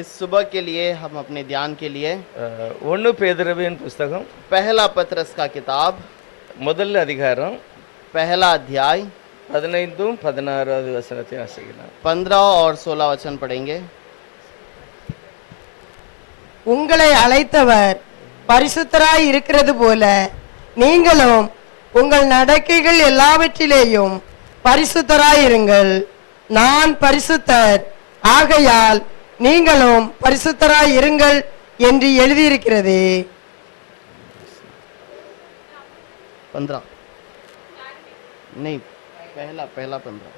इस सुबह के लिए हम अपने ध्यान के लिए ஒன்று பேதுருவின் புஸ்தகம் पहला पत्रस का किताब முதல் அதிகாரம் पहला अध्याय 15-16 வசனத்தை வாசிக்கலாம். 15 और 16 वचन पढ़ेंगे। உங்களை அழைத்தவர் பரிசுத்தராய் இருக்கிறது போல நீங்களும் உங்கள் நடக்கைகள் எல்லாவற்றிலேயும் பரிசுத்தராய் இருங்கள். நான் பரிசுத்தர், ஆகையால் நீங்களும் பரிசுத்தராய் இருங்கள் என்று எழுதியிருக்கிறது. 15 नहीं, पहला 15।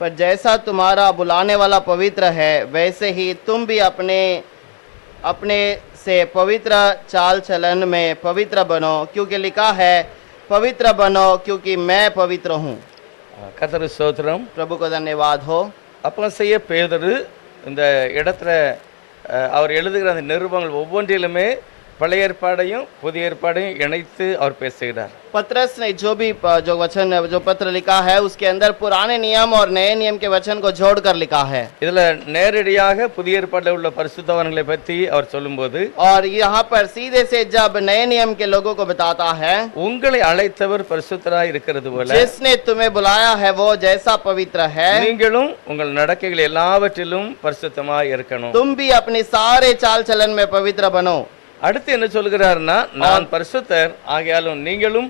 पर जैसा तुम्हारा बुलाने वाला पवित्र है, वैसे ही तुम भी अपने से पवित्र चाल चलन में पवित्र बनो, क्योंकि लिखा है पवित्र बनो क्योंकि मैं पवित्र हूँ। கர்த்தருக்கு ஸ்தோத்திரம். प्रभु को धन्यवाद हो। அப்போஸ்தலனாகிய பேதுரு இந்த இடத்துல அவர் எழுதுகிற அந்த நிருபங்கள் ஒவ்வொன்றிலுமே பழைய ஏற்பாடையும் புதிய ஏற்பாடையும் இணைத்து அவர் பேசுகிறார். पत्रस ने जो पत्र लिखा है उसके अंदर पुराने नियम और नए नियम के वचन को जोड़कर लिखा है। இதுல நேரடியாக புதிய ஏற்பாட்டில் உள்ள பரிசுத்தவான்களை பற்றி அவர் சொல்லும்போது और यहाँ पर सीधे से जब नए नियम के लोगों को बताता है, உங்களை அழைத்தவர் பரிசுத்தராய் இருக்கிறது போல जिसने तुम्हें बुलाया है वो जैसा पवित्र है, நீங்களும் உங்கள் நடக்கைகள் எல்லாவற்றிலும் பரிசுத்தமாய் இருக்கணும். तुम भी अपने सारे चाल चलन में पवित्र बनो। அடுத்து என்ன சொல்கிறார்னா, நான் பரிசுத்தர் ஆகையாலும் நீங்களும்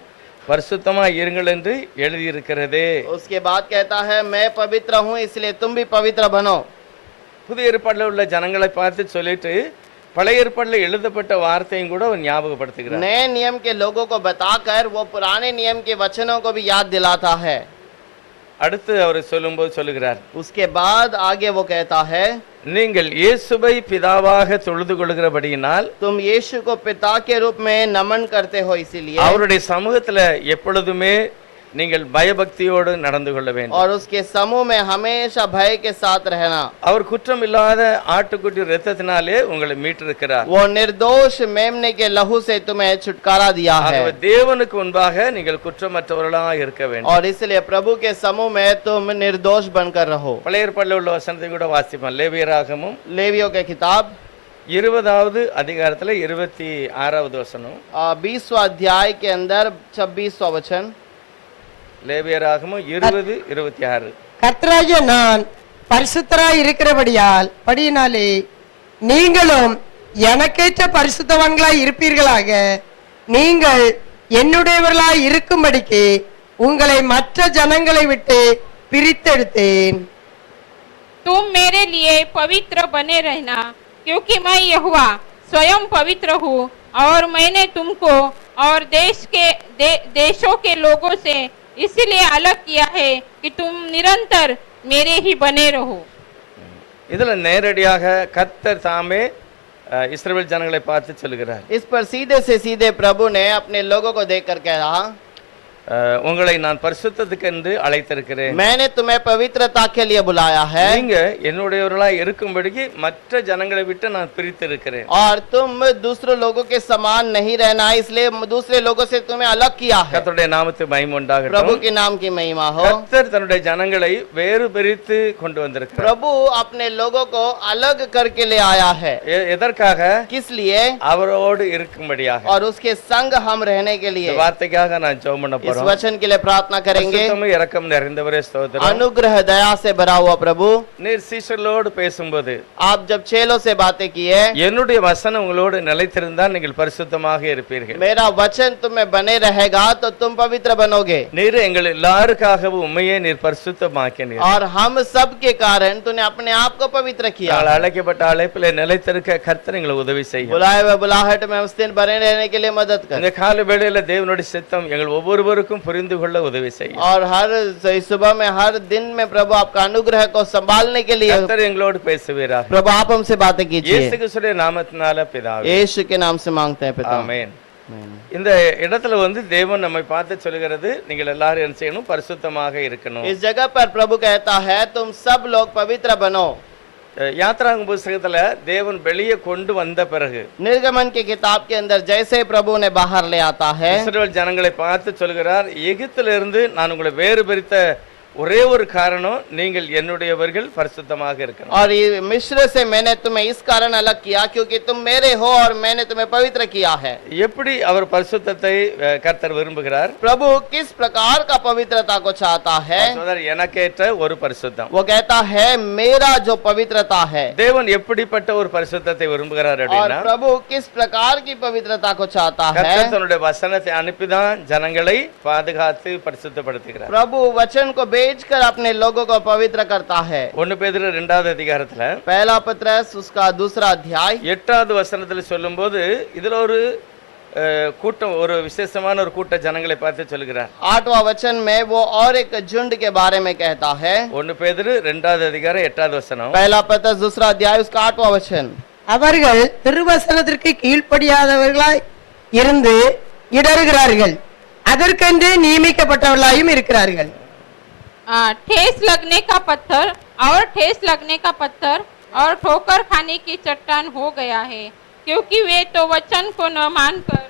பரிசுத்தமாய் இருங்கள் என்று எழுதியிருக்கிறதே. उसके बाद कहता है मैं पवित्र हूँ इसलिए तुम भी पवित्र बनो। புதிய ஏற்பாட்டில் உள்ள ஜனங்களை பார்த்து சொல்லிட்டு பழைய ஏற்பாட்டில் எழுதப்பட்ட வார்த்தையும் கூட அவர் ஞாபகப்படுத்துகிறார். नए नियम के लोगों को बताकर वो पुराने नियम के वचनों को भी याद दिलाता है। அடுத்து அவர் சொல்லும்போது சொல்லுகிறார், उसके बाद आगे वो कहता है நீங்கள் இயேசுவை பிதாவாக தொழுது கொள்கிறபடியினால் तुम यीशु को पिता के रूप में नमन करते हो, इसीलिए அவருடைய சமூகத்துல எப்பொழுதுமே நீங்கள் பயபக்தியோடு நடந்து கொள்ள வேண்டும். और उसके समूह में हमेशा भय के साथ रहना। அவர் குற்றம் இல்லாத ஆட்டுக்குட்டி இரத்தத்தினாலே உங்களை மீட்டிருக்கிறார். वो निर्दोष मेमने के लहू से तुम्हें छुटकारा दिया है ஆகவே தேவனுக்கு முன்பாக நீங்கள் குற்றமற்றவர்களாக இருக்க வேண்டும். और इसलिए प्रभु के समूह में तुम निर्दोष बनकर रहो। பழைய ஏற்பாட்டில் உள்ள வசனத்தை கூட வாசிப்போம். லேவியராகமம் लेवियों के किताब 20வது அதிகாரத்துல 26வது வசனம். 20वां अध्याय के अंदर 26वां वचन। லேவியராகமம் 20:26. கர்த்தராகிய நான் பரிசுத்தராய் இருக்கிறபடியினாலே நீங்களும் எனக்கேற்ற பரிசுத்தவான்களாய் இருப்பீர்களாக. நீங்கள் என்னுடையவர்களாய் இருக்கும்படிக்கு உங்களை மற்ற ஜனங்களை விட்டு பிரித்தெடுத்தேன். तुम मेरे लिए पवित्र बने रहना, क्योंकि मैं यहोवा स्वयं पवित्र हूँ और मैंने तुमको और देशों के लोगों से इसलिए अलग किया है कि तुम निरंतर मेरे ही बने रहो. இதுல நேரடியாக கர்த்தர் தாமே இஸ்ரவேல் ஜனங்களை பார்த்து சொல்கிறார். इस पर सीधे से सीधे प्रभु ने अपने लोगों को देखकर कहा, உங்களை நான் பரிசுத்தத்துக்கென்று அழைத்திருக்கிறேன். मैंने तुम्हें पवित्रता के लिए बुलाया है நீங்க என்னுடையவர்களாய் இருக்கும்படிக்கு மற்ற ஜனங்களை விட்டு நான் பிரித்திருக்கிறேன். और तुम दूसरे लोगों के समान नहीं रहना, इसलिए दूसरे लोगों से तुम्हें अलग किया है। கர்த்தருடைய நாமத்துக்கு மகிமை प्रभु உண்டாகட்டும். के नाम की महिमा हो। கர்த்தர் தன்னுடைய ஜனங்களை வேறு பிரித்து கொண்டு வந்திருக்கிறார். प्रभु अपने लोगों को अलग करके ले आया है। எதற்காக? किस लिए? அவரோடு இருக்கும்படியாக. और उसके संग हम रहने के लिए। இந்த வார்த்தைக்காக நான் ஜெபம் பண்ண इस போறோம். वचन के लिए प्रार्थना करेंगे। பரிசுத்தமும் இரக்கம் நிறைந்தவரே ஸ்தோத்திரம். अनुग्रह दया से भरा हुआ प्रभु, நீர் சீஷர்களோடு பேசும்போது आप जब चेलों से बातें किए, என்னுடைய வசனம் உங்களோடு நிலைத்திருந்தால் நீங்கள் பரிசுத்தமாக இருப்பீர்கள். मेरा वचन तुम्हें बने रहेगा तो तुम पवित्र बनोगे। நீர் எங்கள் எல்லாருக்காகவும் உண்மையே நீர் பரிசுத்தமாக்கினீர். और हम सब के कारण तूने अपने आप को पवित्र किया। நாங்கள் அழைக்கப்பட்ட அழைப்பிலே நிலைத்திருக்க கர்த்தர் எங்களுக்கு உதவி செய்யும். बुलाए हुए बुलाहट में उस दिन बने रहने के लिए मदद कर। இந்த கால வேளையில தேவனுடைய சித்தம் எங்கள் ஒவ்வொருவருக்கும் புரிந்து கொள்ள உதவி செய்யும். और हर सुबह में हर दिन में प्रभु आपका अनुग्रह को संभालने के लिए கர்த்தர் எங்களோடு பேசுவீராக. प्रभु आप हमसे बातें कीजिए। இயேசு கிறிஸ்துவின் நாமத்தினால பிதாவே. यीशु के नाम से मांगते हैं पिता। ஆமென். இந்த இடத்துல தேவன் நம்மை பார்த்து சொல்கிறது, நீங்கள் எல்லாரும் என்ன செய்யணும்? பரிசுத்தமாக இருக்கணும். इस जगह पर प्रभु कहता है तुम सब लोग पवित्र बनो। யாத்ராகம புத்தகத்துல தேவன் வெளியே கொண்டு வந்த பிறகு निर्गमन की किताब के अंदर जैसे प्रभु ने बाहर ले आता है, இஸ்ரவேல் ஜனங்களை பார்த்து சொல்கிறார், எகிப்திலிருந்து நான் உங்களை வேறு பிரித்த ஒரே ஒரு காரணம், நீங்கள் என்னுடையவர்கள், பரிசுத்தமாக இருக்கணும். और ये मिस्र से मैंने तुम्हें इस कारण अलग किया क्योंकि तुम मेरे हो और मैंने तुम्हें पवित्र किया है। எப்படி அவர் பரிசுத்தத்தை கர்த்தர் விரும்புகிறார்? प्रभु किस प्रकार का पवित्रता को चाहता है? எனக்கேற்ற ஒரு பரிசுத்தம். वो कहता है मेरा जो पवित्रता है। தேவன் எப்படிப்பட்ட ஒரு பரிசுத்தத்தை விரும்புகிறார் और அப்படின்னா, प्रभु किस प्रकार की पवित्रता को चाहता है? கர்த்தர் தன்னுடைய வசனத்தை அனுப்பிதான் ஜனங்களை பாதுகாத்து பரிசுத்தப்படுத்துகிறார். प्रभु वचन को भेजकर अपने लोगों को पवित्र करता है। 1 பேதுரு 2வது அதிகாரத்துல पहला पत्रस उसका 2रा अध्याय 8வது வசனத்துல சொல்லும்போது இதுல ஒரு கூட்டம், ஒரு விசேஷமான ஒரு கூட்ட ஜனங்களை பார்த்து சொல்கிறார். 8वां वचन में वो और एक झुंड के बारे में कहता है। 1 பேதுரு 2வது அதிகாரம் 8வது வசனம். पहला पत्रस 2रा अध्याय उसका 8वां वचन। அவர்கள் திருவசனத்திற்கு கீழ்ப்படியாதவர்களாய் இருந்து இடறுகிறார்கள், அதற்கென்று நியமிக்கப்பட்டவர்களாயும் இருக்கிறார்கள். ठेस लगने का पत्थर और ठेस लगने का पत्थर और ठोकर खाने की चट्टान हो गया है, क्योंकि वे तो वचन को न मानकर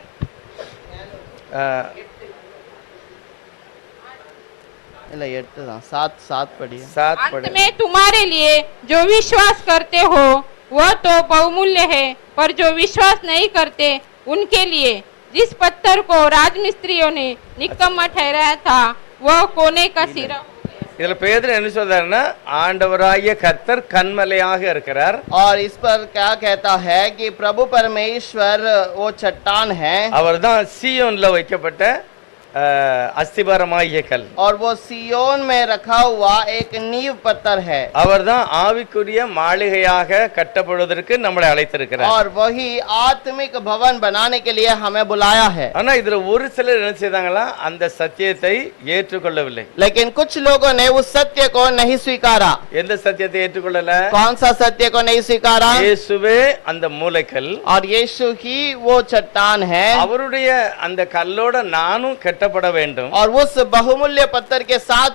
இல்லை 8 தான் 7 पढ़िए। 7 अंत पढ़े. में तुम्हारे लिए जो विश्वास करते हो वह तो बहुमूल्य है, पर जो विश्वास नहीं करते उनके लिए जिस पत्थर को राजमिस्त्रियों ने निकम्मा ठहराया था वह कोने का सिरा। இதுல பேதுரு என்ன சொல்றாருன்னா, ஆண்டவராகிய கர்த்தர் கன்மலையாக இருக்கிறார். और इस पर क्या कहता है कि प्रभु परमेश्वर वो चट्टान है அவர்தான் சீயோன்ல வைக்கப்பட்ட அஸ்திபாரமாகிய கல். और वो सियोन में रखा हुआ एक नींव पत्थर है। அவர்தான் ஆவிக்குரிய மாளிகையாக கட்டப்படுவதற்கு நம்மளை அழைத்திருக்கிறார். और वही आत्मिक भवन बनाने के लिए हमें बुलाया है। ஆனா இதுல ஒரு சிலர் என்ன செய்தாங்களா, அந்த சத்தியத்தை ஏற்றுக்கொள்ளவில்லை. लेकिन कुछ लोगों ने उस सत्य को नहीं स्वीकारा। எந்த சத்தியத்தை ஏற்றுக்கொள்ளல? कौन सा सत्य को नहीं स्वीकारा? இயேசுவே அந்த மூலைக்கல், और यीशु ही वो चट्टान है அவருடைய அந்த கல்லோட நானும் கட்டப்பட வேண்டும். और उस बहुमूल्य पत्थर के साथ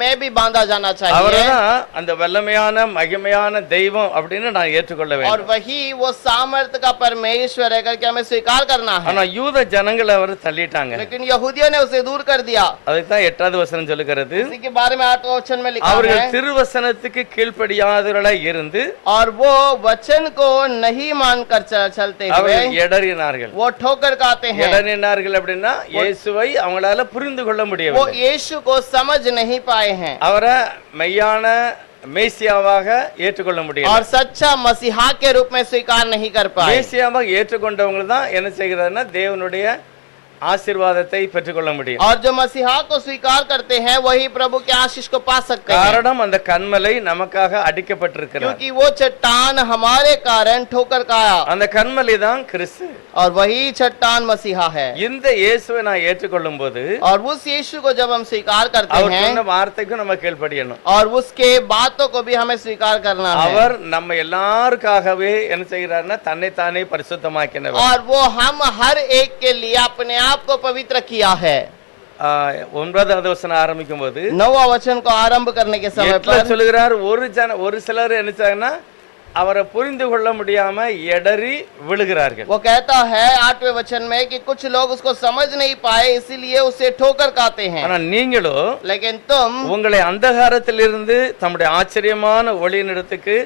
मैं भी बांधा जाना चाहिए। அவர்தான் அந்த வல்லமையான மகிமையான தெய்வம் அப்படின்னு நான் ஏற்றுக்கொள்ள और வேண்டும். वही वो सामर्थ्य का परमेश्वर है करके हमें स्वीकार करना है। ஆனா யூத ஜனங்களை அவர் தள்ளிட்டாங்க. लेकिन यहूदियों ने उसे दूर कर दिया। அதுதான் 8வது வசனம் சொல்லுகிறது. इसी के बारे में 8वां वचन में लिखा அவர்கள் है திருவசனத்துக்கு கீழ்ப்படியாதவர்களாய் இருந்து और वो वचन को नहीं मानकर चलते हुए அவர்கள் இடறினார்கள். वो ठोकर खाते हैं। இடறினார்கள் அப்படின்னா இயேசுவை அவங்களால புரிந்து கொள்ள वो முடியவில்லை. यीशु को समझ नहीं पाए हैं அவரை மெய்யான மேசியாவாக ஏற்றுக்கொள்ள முடியல. और सच्चा मसीहा के रूप में स्वीकार नहीं कर पाए। மேசியாவாக ஏற்றுக்கொண்டவங்க தான் என்ன செய்கிறாருன்னா தேவனுடைய ஆசீர்வாதத்தை பெற்றுக்கொள்ள முடியும். और जो मसीहा को स्वीकार करते हैं वही प्रभु के आशीष को पा सकते हैं। காரணம் அந்த கன்மலை நமக்காக அடிக்கப்பட்டிருக்கிறது. क्योंकि वो चट्टान हमारे कारण ठोकर खाया அந்த கன்மலை தான் கிறிஸ்து. और वही चट्टान मसीहा है। இந்த இயேசுவை நான் ஏற்றுக்கொள்ளும் போது और उस यीशु को जब हम स्वीकार करते அவர் हैं சொன்ன வார்த்தைக்கு நம்ம கீழ்ப்படியணும். और उसके बातों को भी हमें स्वीकार करना है। அவர் நம்ம எல்லாருக்காகவே என்ன செய்கிறார்னா தன்னை தானே பரிசுத்தமாக்கினவர். और वो हम हर एक के लिए अपने आप को पवित्र किया है। 9வது வசனம் ஆரம்பிக்கும் போது 9वां वचन को आरंभ करने के समय पर சொல்லுகிறார், ஒரு சிலர் என்ன செய்றாங்கன்னா அவரை புரிந்து கொள்ள முடியாம எடறி விழுகிறார்கள். वो कहता है 8वें वचन में कि कुछ लोग उसको समझ नहीं पाए इसीलिए उसे ठोकर खाते हैं। ஆனா நீங்களோ लेकिन तुम உங்களை அந்தகாரத்திலிருந்து தம்முடைய ஆச்சரியமான ஒளியினிடத்துக்கு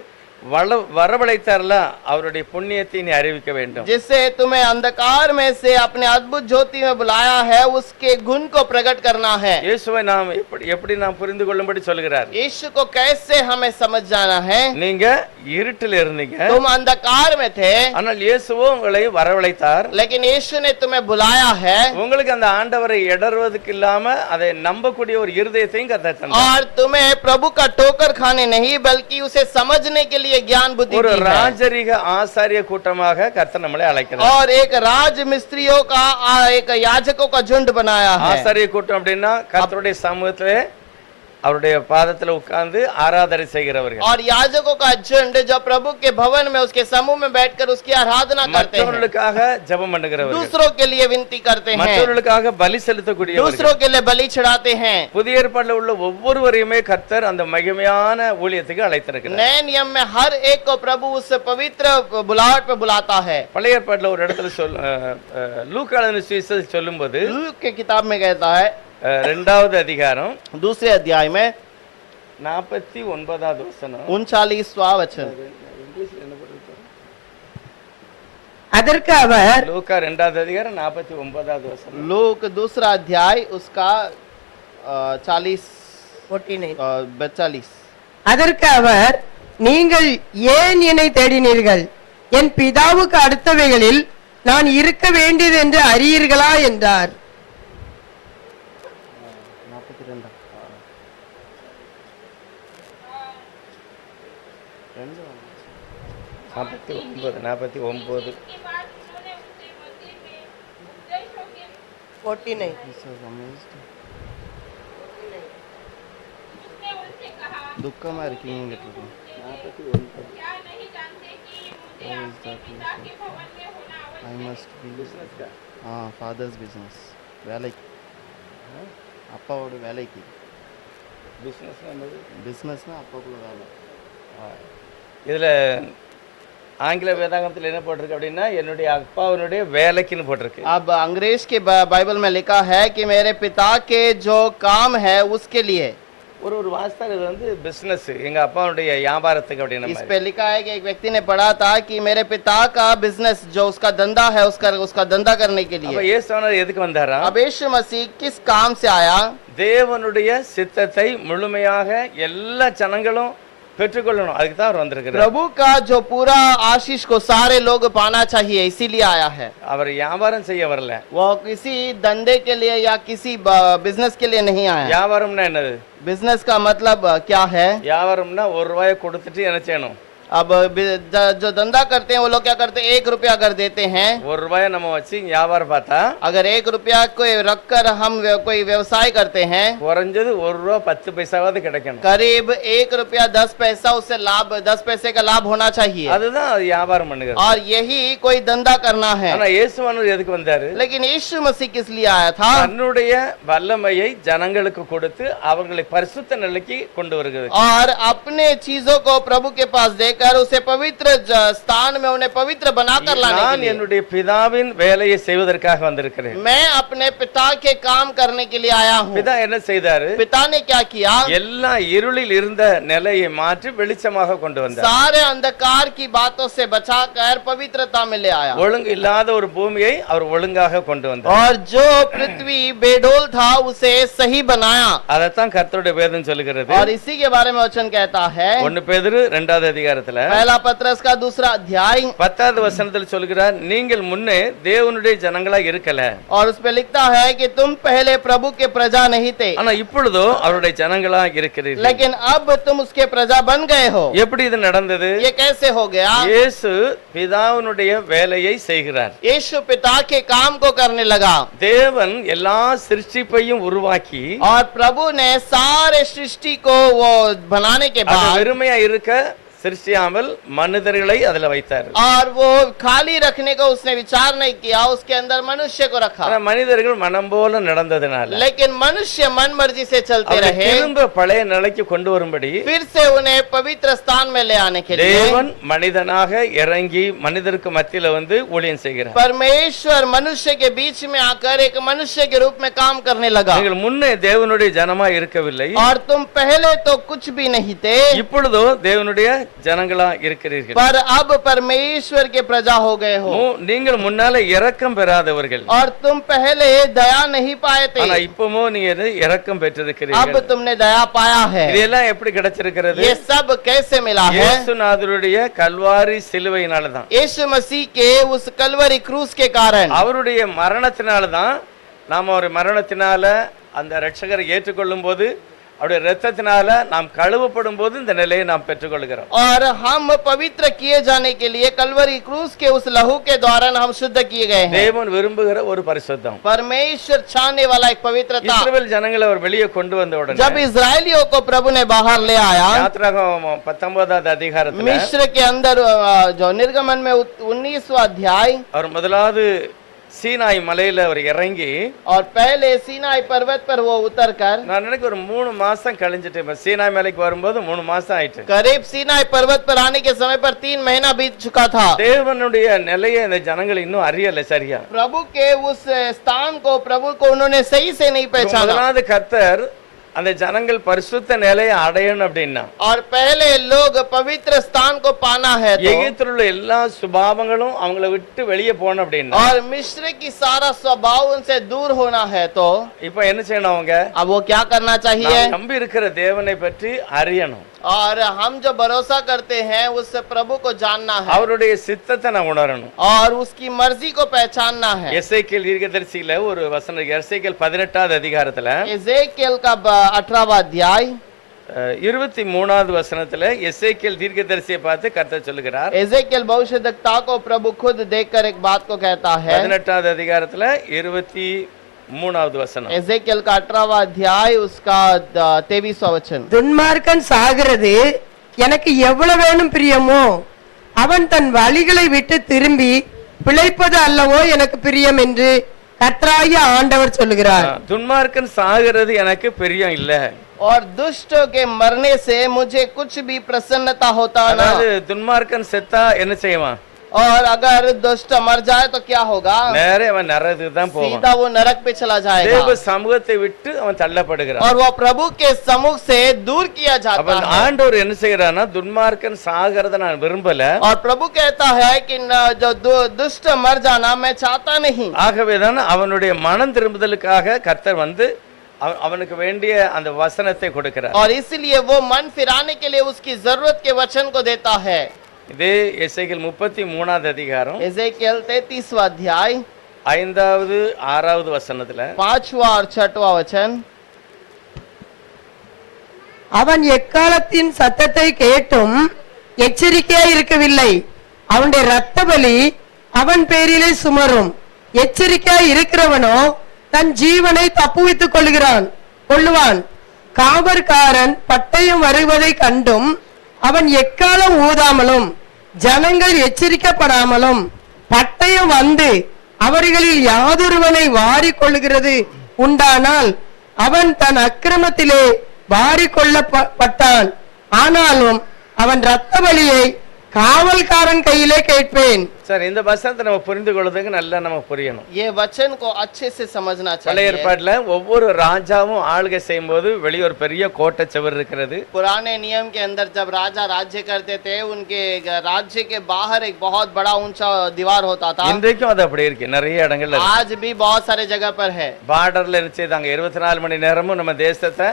வரவழைத்தார்ல அவருடைய புண்ணியத்தை நீ அறிவிக்க வேண்டும். जिससे तुम्हें अंधकार में से अपने अद्भुत ज्योति में बुलाया है उसके गुण को प्रकट करना है। இயேசுவை நாம் எப்படி நாம் புரிந்து கொள்ளும்படி சொல்கிறார். यीशु को कैसे हमें समझ जाना है? நீங்க இருட்டில் இருந்தீங்க, तुम अंधकार में थे, ஆனால் இயேசுவோ உங்களை வரவழைத்தார். लेकिन यीशु ने तुम्हें बुलाया है உங்களுக்கு அந்த ஆண்டவரை இடறுவதற்கு இல்லாம அதை நம்பக்கூடிய ஒரு இருதயத்தையும் கர்த்தர் தந்தார். और तुम्हें प्रभु का ठोकर खाने नहीं बल्कि उसे समझने के लिए ज्ञान बुद्धि ஒரு दी है। ராஜரிக ஆசாரிய கூட்டமாக கர்த்தர் நம்மளை அழைக்கிறார். और एक राज मिस्त्रियों का एक याजकों का झुंड बनाया है। ஆசாரிய கூட்டம் அப்படின்னா கர்த்தருடைய சமூகத்திலே அவருடைய பாதத்துல உட்கார்ந்து ஆராதனை செய்கிறவர்கள். और याजकों का झुंड जो प्रभु के भवन में उसके समूह में बैठकर उसकी आराधना करते हैं, மற்றவர்களுக்காக ஜெபம் பண்ணுகிறவர்கள், दूसरों के लिए विनती करते हैं, மற்றவர்களுக்காக பலி செலுத்தக்கூடியவர்கள், दूसरों के लिए बलि चढ़ाते हैं। புதிய ஏற்பாட்டில் உள்ள ஒவ்வொருவரையுமே கர்த்தர் அந்த மகிமையான ஊழியத்துக்கு அழைத்திருக்கிறார். नए नियम में हर एक को प्रभु उस पवित्र बुलाहट पे बुलाता है। பழைய ஏற்பாட்டில் ஒரு இடத்துல லூக்கா எழுதின சுவிசேஷம் சொல்லும்போது लूक की किताब में कहता है 2வது அதிகாரம் 2 अध्याय में 49வது வசனம் 39वां वचन। இங்கிலீஷ்ல என்ன போட்டிருக்கு? அதற்கு அவர் லூக்கா 2வது அதிகாரம் 49வது வசனம். लूक दूसरा अध्याय उसका 40 42। அதற்கு அவர், நீங்கள் ஏன் என்னை தேடினீர்கள்? என் பிதாவுக்கு அடுத்தவைகளில் நான் இருக்க வேண்டியது என்று அறியீர்களா என்றார். 49. इसके बाद उन्होंने उसे मंदिर में उपदेशों के 49 उसने उनसे कहा, दुःखमा இருக்கீங்க क्या नहीं जानते कि मुझे अपने पिता के भवन में होना I आवश्यक must be फादर्स बिजनेस வேலைக்கு அப்பாவோட வேலைக்கு பிசினஸ் என்னது? பிசினஸ்னா அப்பாக்குள்ள வேலை இதுல ஆங்கில வேதாகமத்தில் என்ன போட்டிருக்கு அப்படின்னா என்னுடைய அப்பாவினுடைய வேலைக்குன்னு போட்டிருக்கு. अब अंग्रेज के बाइबल में लिखा है कि मेरे पिता के जो काम है उसके लिए। ஒரு வாஸ்தவர் இது வந்து பிசினஸ் எங்க அப்பாவுடைய வியாபாரத்துக்கு அப்படின்னா इस पे लिखा है कि एक व्यक्ति ने पढ़ा था कि मेरे पिता का बिजनेस जो उसका धंधा है उसका धंधा करने के அப்ப लिए। இயேசுவானவர் எதுக்கு வந்தாரா? अब यीशु मसीह किस काम से आया? தேவனுடைய சித்தத்தை முழுமையாக எல்லா ஜனங்களும் பெற்றுக்கொள்ளணும், அதுக்கு தான் அவர் வந்திருக்கிறார். प्रभु का जो पूरा आशीष को सारे लोग पाना चाहिए, इसीलिए आया है। அவர் வியாபாரம் செய்ய வரல. वो किसी धंधे के लिए या किसी बिजनेस के लिए नहीं आया। வியாபாரம்னா என்னது? बिजनेस का मतलब क्या है? வியாபாரம்னா ₹1 கொடுத்துட்டு என்ன செய்யணும்? अब जो धंधा करते हैं वो लोग क्या करते हैं, 1 रुपया अगर देते हैं, ₹1 நம்ம வச்சு வியாபாரம் பார்த்தா अगर 1 रुपया को रखकर हम कोई व्यवसाय करते हैं, குறைஞ்சது ₹1.10 கிடைக்கணும். करीब 1 रुपया 10 पैसा उससे लाभ 10 पैसे का लाभ होना चाहिए, அதுதான் அது வியாபாரம் பண்ணுகிறது. और यही कोई धंधा करना है। ஆனா இயேசுவானவர் எதுக்கு வந்தாரு? लेकिन यीशु मसीह किस लिए आया था? தன்னுடைய வல்லமையை ஜனங்களுக்கு கொடுத்து அவர்களை பரிசுத்த நிலைக்கு கொண்டு வருகிறது. और अपने चीजों को प्रभु के पास देकर उसे पवित्र स्थान में उन्हें पवित्र बनाकर लाने के நான் लिए। என்னுடைய பிதாவின் வேலையை செய்வதற்காக வந்திருக்கிறேன். मैं अपने पिता के काम करने के लिए आया हूँ। பிதா என்ன செய்தாரு? पिता ने क्या किया? எல்லா இருளில் இருந்த நிலையை மாற்றி வெளிச்சமாக கொண்டு வந்தார். सारे अंधकार की बातों से बचाकर पवित्रता में ले आया, ஒழுங்கு இல்லாத ஒரு பூமியை அவர் ஒழுங்காக கொண்டு வந்தார். और जो पृथ्वी बेडोल था उसे सही बनाया। அதைத்தான் கர்த்தருடைய வேதம் சொல்லுகிறது. और इसी के बारे में वचन कहता है 1 பேதுரு 2வது அதிகாரத்துல पहला पत्रस का 2 अध्याय 10வது வசனத்தில் சொல்கிறார், நீங்கள் முன்னே தேவனுடைய ஜனங்களா இருக்கல, और उस पे लिखता है कि तुम पहले प्रभु के प्रजा नहीं थे, ஆனா இப்பொழுதோ அவருடைய ஜனங்களா இருக்கிறீர்கள். लेकिन अब तुम उसके प्रजा बन गए हो। எப்படி இது நடந்தது? ये कैसे हो गया? இயேசு பிதாவினுடைய வேலையை செய்கிறார். यीशु पिता के काम को करने लगा, தேவன் எல்லா சிருஷ்டிப்பையும் உருவாக்கி और प्रभु ने सारे सृष्टि को वो बनाने के அது बाद வெறுமையா இருக்க சிருஷ்டியாமல் மனிதர்களை அதுல வைத்தார். और वो खाली रखने को उसने विचार नहीं किया, उसके अंदर मनुष्य को रखा। ஆனா மனிதர்கள் மனம் போல நடந்ததனால लेकिन मनुष्य मन मर्जी से चलते அவரை रहे, திரும்ப பழைய நிலைக்கு கொண்டு வரும்படி फिर से उन्हें पवित्र स्थान में ले आने के लिए தேவன் மனிதனாக இறங்கி மனிதருக்கு மத்தியில வந்து ஊழியம் செய்கிறார். परमेश्वर मनुष्य के बीच में आकर एक मनुष्य के रूप में काम करने लगा। நீங்கள் முன்னே தேவனுடைய ஜனமா இருக்கவில்லை, और तुम पहले तो कुछ भी नहीं थे, இப்பொழுதோ தேவனுடைய ஜனங்களா இருக்கிறீர்கள். पर अब परमेश्वर के प्रजा हो गए हो। நீங்கள் முன்னால இரக்கம் பெறாதவர்கள், और तुम पहले दया नहीं पाए थे, ஆனா இப்பமோ நீங்க இரக்கம் अब பெற்றிருக்கிறீர்கள். तुमने दया पाया है। இதெல்லாம் எப்படி கிடைச்சிருக்கிறது? ये सब कैसे मिला है? இயேசுநாதருடைய கல்வாரி சிலுவையினாலதான், यीशु मसीह के उस कलवरी क्रूस के कारण, அவருடைய மரணத்தினாலதான் நாம் அவர் மரணத்தினால அந்த ரட்சகரை ஏற்றுக்கொள்ளும் போது அவருடைய இரத்தத்தினால நாம் கழுவப்படும் போது இந்த நிலையை நாம் பெற்றுக்கொள்கிறோம். और हम पवित्र किए जाने के लिए कलवरी क्रूस के उस लहू के द्वारा हम शुद्ध किए गए हैं। தேவன் விரும்புகிற ஒரு பரிசுத்தம். परमेश्वर चाहने वाला एक पवित्रता। இஸ்ரவேல் ஜனங்களை அவர் வெளியே கொண்டு வந்த உடனே जब इजरायलियों को प्रभु ने बाहर ले आया, யாத்திராகமம் 19வது அதிகாரத்துல मिस्र के अंदर जो निर्गमन में 19वां अध्याय, அவர் முதலாவது சீனாய் மலையில அவர் இறங்கி, और पहले सीनाई पर्वत पर वो उतर कर, நான் நினைக்க ஒரு 3 மாசம் கழிஞ்சிட்டு சீனாய் மலைக்கு வரும்போது 3 மாசம் ஆயிட்டு, करीब सीनाई पर्वत पर आने के समय पर 3 महीना बीत चुका था। தேவனுடைய நிலையை இந்த ஜனங்கள் இன்னும் அறியல சரியா. प्रभु के उस स्थान को प्रभु को उन्होंने सही से नहीं पहचाना। முதலாவது கர்த்தர் அந்த ஜனங்கள் பரிசுத்த நிலையை அடையணும் அப்படின்னா और पहले लोग पवित्र स्थान को पाना है तो, எகிப்தில் உள்ள எல்லா சுபாவங்களும் அவங்கள விட்டு வெளியே போகணும் அப்படின்னா और मिस्र की सारा स्वभाव उनसे दूर होना है तो இப்ப என்ன செய்யணும் அவங்க अब वो क्या करना चाहिए? நாம் நம்பி இருக்கிற தேவனை பற்றி அறியணும் और हम जो भरोसा करते हैं उससे प्रभु को जानना है அவருடைய சித்தத்தை நான் உணரணும் और उसकी मर्जी को पहचानना है। எசேக்கியேல் தீர்க்கதரிசியில ஒரு வசனம் இருக்கு. எசேக்கியேல் 18வது அதிகாரத்துல एजेकियल का 18वां अध्याय 23வது वचनத்துல எசேக்கியேல் தீர்க்கதரிசியை பார்த்து கர்த்தர் சொல்லுகிறார். एजेकियल भविष्यद्वक्ता को प्रभु खुद देखकर एक बात को कहता है। 18வது அதிகாரத்துல 23வது வசனம். एजेकियल का 18वां अध्याय उसका 23वां वचन। துன்மார்க்கன் சாகிறது எனக்கு எவ்வளவு வேணும் பிரியமோ, அவன் தன் வழிகளை விட்டு திரும்பி பிழைப்பது அல்லவோ எனக்கு பிரியம் என்று கர்த்தராகிய ஆண்டவர் சொல்லுகிறார். துன்மார்க்கன் சாகிறது எனக்கு பிரியம் இல்ல. और दुष्टों के मरने से मुझे कुछ भी प्रसन्नता होता ना। துன்மார்க்கன் செத்தா என்ன செய்வான்? और अगर दुष्ट मर जाए तो क्या होगा? நேரே அவன் நரகத்துக்கு தான் போவான். सीधा वो नरक पे चला जाएगा। தேவ சமூகத்தை விட்டு அவன் தள்ளப்படுகிறான். और वो प्रभु के सम्मुख से दूर किया जाता அப்ப है। ஆண்டவர் என்ன செய்யறானா, துன்மார்க்கன் சாகிறத நான் விரும்பல. और प्रभु कहता है कि जो दुष्ट मर जाना मैं चाहता नहीं। ஆகவேதான் அவனுடைய மனம் திரும்புதலுக்காக கர்த்தர் வந்து அவனுக்கு வேண்டிய அந்த வசனத்தை கொடுக்கிறார். और इसलिए वो मन फिराने के लिए उसकी जरूरत के वचन को देता है। இதே எசேக்கியேல் 33வது அதிகாரம் एजेकियल 33वां अध्याय 5வது 6வது வசனத்துல 5वां और 6वां वचन। அவன் எக்காலத்தின் சத்தத்தை கேட்டும் எச்சரிக்கையாய் இருக்கவில்லை. அவனுடைய இரத்த பலி அவன் பேரிலே சுமரும். எச்சரிக்கையாய் இருக்கிறவனோ தன் ஜீவனை தப்புவித்துக் கொள்ளுவான். காவற்காரன் பட்டயம் வருவதை கண்டும் அவன் எக்காலம் ஊதாமலும் ஜனங்கள் எச்சரிக்கப்படாமலும் பட்டயம் வந்து அவர்களில் யாதொருவனை வாரிக் கொள்ளுகிறது உண்டானால் அவன் தன் அக்கிரமத்திலே வாரிக் கொள்ளப்பட்டான். ஆனாலும் அவன் இரத்த பலியை காவல்காரன் கையிலே கேட்பேன். சார், இந்த வசனத்தை நம்ம புரிந்து கொள்வதற்கு நல்லா நம்ம புரியணும். ये वचन को अच्छे से समझना பழைய चाहिए। ஏற்பாட்டுல ஒவ்வொரு ராஜாவும் ஆளுகை செய்யும் போது வெளியே ஒரு பெரிய கோட்டை சுவர் இருக்கிறது. पुराने नियम के अंदर जब राजा राज्य करते थे उनके राज्य के बाहर एक बहुत बड़ा ऊंचा दीवार होता था। இன்றைக்கும் அது அப்படி இருக்கு, நிறைய இடங்கள்ல இருக்கு. आज भी बहुत सारे जगह पर है। பார்டர்ல என்ன செய்தாங்க, 24 மணி நேரமும் நம்ம தேசத்தை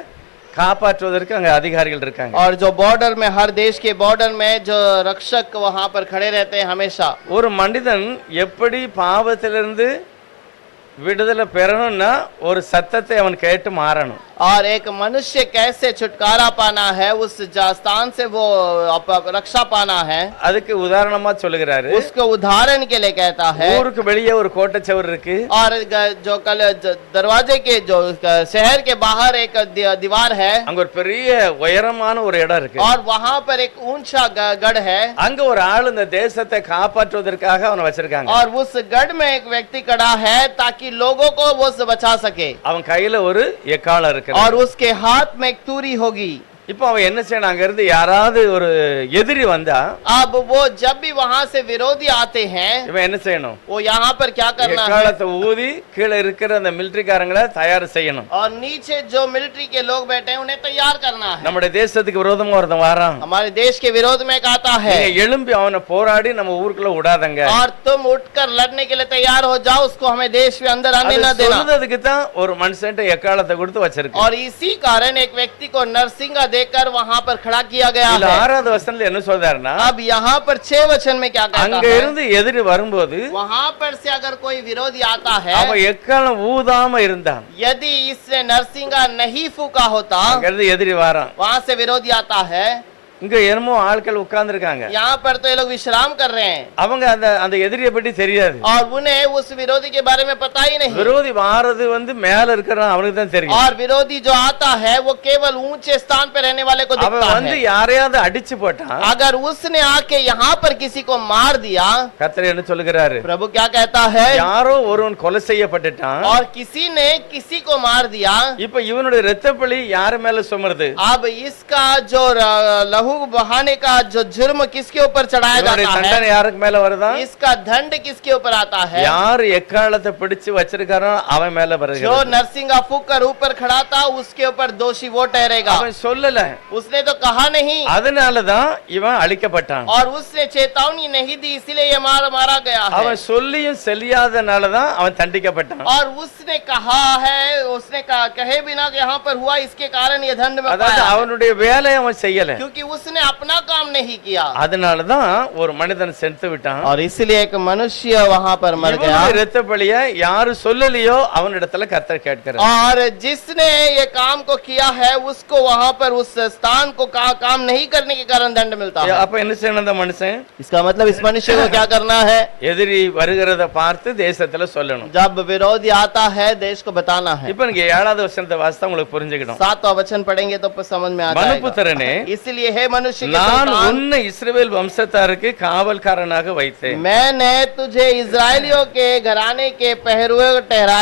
காப்பாற்றுவதற்கு அங்க அதிகாரிகள் இருக்காங்க. और जो बॉर्डर में हर देश के बॉर्डर में जो रक्षक वहां पर खड़े रहते हैं हमेशा। ஒரு மனிதன் எப்படி பாவத்திலிருந்து விடுதலை பெறணும்னா ஒரு சத்தத்தை அவன் கேட்டு மாறணும். और एक मनुष्य कैसे छुटकारा पाना है, उस स्थान से वो रक्षा पाना है, அதுக்கு உதாரணமா சொல்லுகிறாரு. उसको उदाहरण के लिए कहता है। ஊருக்கு வெளியே ஒரு கோட்டை சுவர் இருக்கு. और जो कल दरवाजे के जो शहर के बाहर एक दीवार है, அங்க ஒரு பெரிய உயரமான ஒரு இடம் இருக்கு. और वहां पर एक ऊंचा गढ़ है। அங்க ஒரு ஆள் இந்த தேசத்தை காப்பாற்றுவதற்காக அவனை வச்சிருக்காங்க. और उस गढ़ में एक व्यक्ति खड़ा है ताकि लोगों को वो बचा सके। அவன் கையில ஒரு எக்காளம் இருக்கு. और उसके हाथ में एक तूरी होगी। இப்போ அவன் என்ன செய்யணும், அங்க இருந்து யாராவது ஒரு எதிரி வந்தா अब वो जब भी वहां से विरोधी आते हैं, இவன் என்ன செய்யணும், वो यहाँ पर क्या करना है? எக்காளத்தை ஊதி கீழே இருக்கிற அந்த மிலிட்டரிக்காரங்களை தயார் செய்யணும். और नीचे जो मिलिट्री के लोग बैठे हैं उन्हें तैयार करना है। நம்முடைய தேசத்துக்கு விரோதமா ஒருத்தன் வரான், हमारे देश के विरोध में एक आता है, நீங்க எழும்பி அவனை போராடி நம்ம ஊருக்குள்ள விடாதங்க. और तुम उठकर लड़ने के लिए तैयार हो जाओ, उसको हमें देश में अंदर आने न देना। சொல்றதுக்கு தான் ஒரு மனுஷன்ட்ட எக்காளத்தை கொடுத்து வச்சிருக்கு. और इसी कारण एक व्यक्ति को नरसिंगा देकर वहां पर खड़ा किया गया இல்ல है। 6வது வசனத்துல என்ன சொல்றாருன்னா, अब यहाँ पर 6 वचन में क्या कहता அங்க है? இருந்து எதிரி வரும்போது वहां पर से अगर कोई विरोधी आता है, அவன் எக்காளம் ஊதாம இருந்தான், यदि इसने नरसिंगा नहीं फूका होता, அங்க இருந்து எதிரி வரான், वहां से विरोधी आता है, இங்க என்னமோ ஆட்கள் உட்கார்ந்து இருக்காங்க, यहाँ पर तो ये लोग विश्राम कर रहे हैं, அவங்க அந்த எதிரியை பற்றி தெரியாது. और उन्हें उस विरोधी के बारे में पता ही नहीं। விரோதி வாரது வந்து மேல இருக்கிறான் அவனுக்கு தான் தெரியும். और विरोधी जो आता है वो केवल ऊंचे स्थान पे रहने वाले को அவன் दिखता வந்து है। யாரையாவது அடிச்சு போட்டான், अगर उसने आके यहाँ पर किसी को मार दिया, கர்த்தர் என்ன சொல்லுகிறாரு, प्रभु क्या कहता है? யாரோ ஒருவன் கொலை செய்யப்பட்டுட்டான், और किसी ने किसी को मार दिया, இப்ப இவனுடைய இரத்த பழி யார் மேல சுமருது? अब इसका जो लहू लहू बहाने का जो जुर्म किसके ऊपर चढ़ाया இதனுடைய जाता தண்டனை है, யாருக்கு மேல வருதா? इसका दंड किसके ऊपर आता है? யார் எக்காலத்தை பிடிச்சு வச்சிருக்காரோ அவன் மேல जो வருகிறது. नरसिंगा फूक कर ऊपर खड़ा था उसके ऊपर दोषी वो ठहरेगा। அவன் சொல்லல, उसने तो कहा नहीं அதனாலதான் இவன் அழிக்கப்பட்டான். और उसने चेतावनी नहीं दी, इसीलिए ये मारा गया है। அவன் சொல்லியும் செல்லாதனாலதான் அவன் தண்டிக்கப்பட்டான். और उसने कहा है, उसने कहे बिना कि यहाँ पर हुआ, इसके कारण ये दंड में அதாவது पाया है। அவனுடைய வேலையை அவன் செய்யல. क्योंकि उसने अपना काम नहीं किया அதனாலதான் ஒரு மனிதன் செத்து விட்டான். और इसलिए एक मनुष्य वहाँ पर मर गया। இவனுடைய இரத்த பலிய யாரு சொல்லலையோ அவனிடத்துல கர்த்தர் கேட்கிறார். और जिसने ये काम को किया है उसको वहाँ पर उस स्थान को काम नहीं करने के कारण दंड मिलता है। அப்ப என்ன செய்யணும் அந்த மனுஷன்? इसका मतलब इस मनुष्य को क्या करना है? எதிரி வருகிறத பார்த்து தேசத்துல சொல்லணும். जब विरोधी आता है देश को बताना है। இப்ப நீங்க 7வது வசனத்தை வாசித்தா உங்களுக்கு புரிஞ்சுக்கணும். 7वां वचन पढ़ेंगे तो समझ में आ जाएगा। மனுபுத்திரனே, इसलिए हे मनुष्य के நான் संतान, உன்னை இஸ்ரவேல் வம்சத்தாருக்கு காவல்காரனாக வைத்தேன். मैंने तुझे इजरायलियों के घराने के पहरुए को ठहरा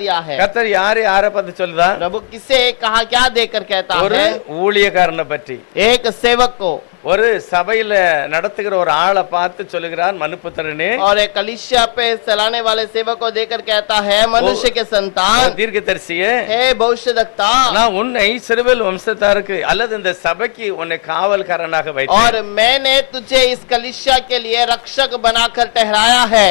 दिया है। கர்த்தர் யாரை யாரை பத்தி சொல்லுதா? प्रभु किसे कहा क्या देकर कहता ஒரு है? ஊழியக்காரனை பற்றி. एक सेवक को ஒரு சபையில நடத்துகிற ஒரு ஆளை பார்த்து சொல்லுகிறான், மனுபுத்திரனே, और एक कलीसिया पे चलाने वाले सेवक को देकर कहता है, मनुष्य के संतान, தீர்க்கதரிசியே, हे भविष्यद्वक्ता, நான் உன்னை இஸ்ரவேல் வம்சத்தாருக்கு அல்லது இந்த சபைக்கு உன்னை காவல்காரனாக வைத்தேன். और मैंने तुझे इस कलीसिया के लिए रक्षक बनाकर ठहराया है।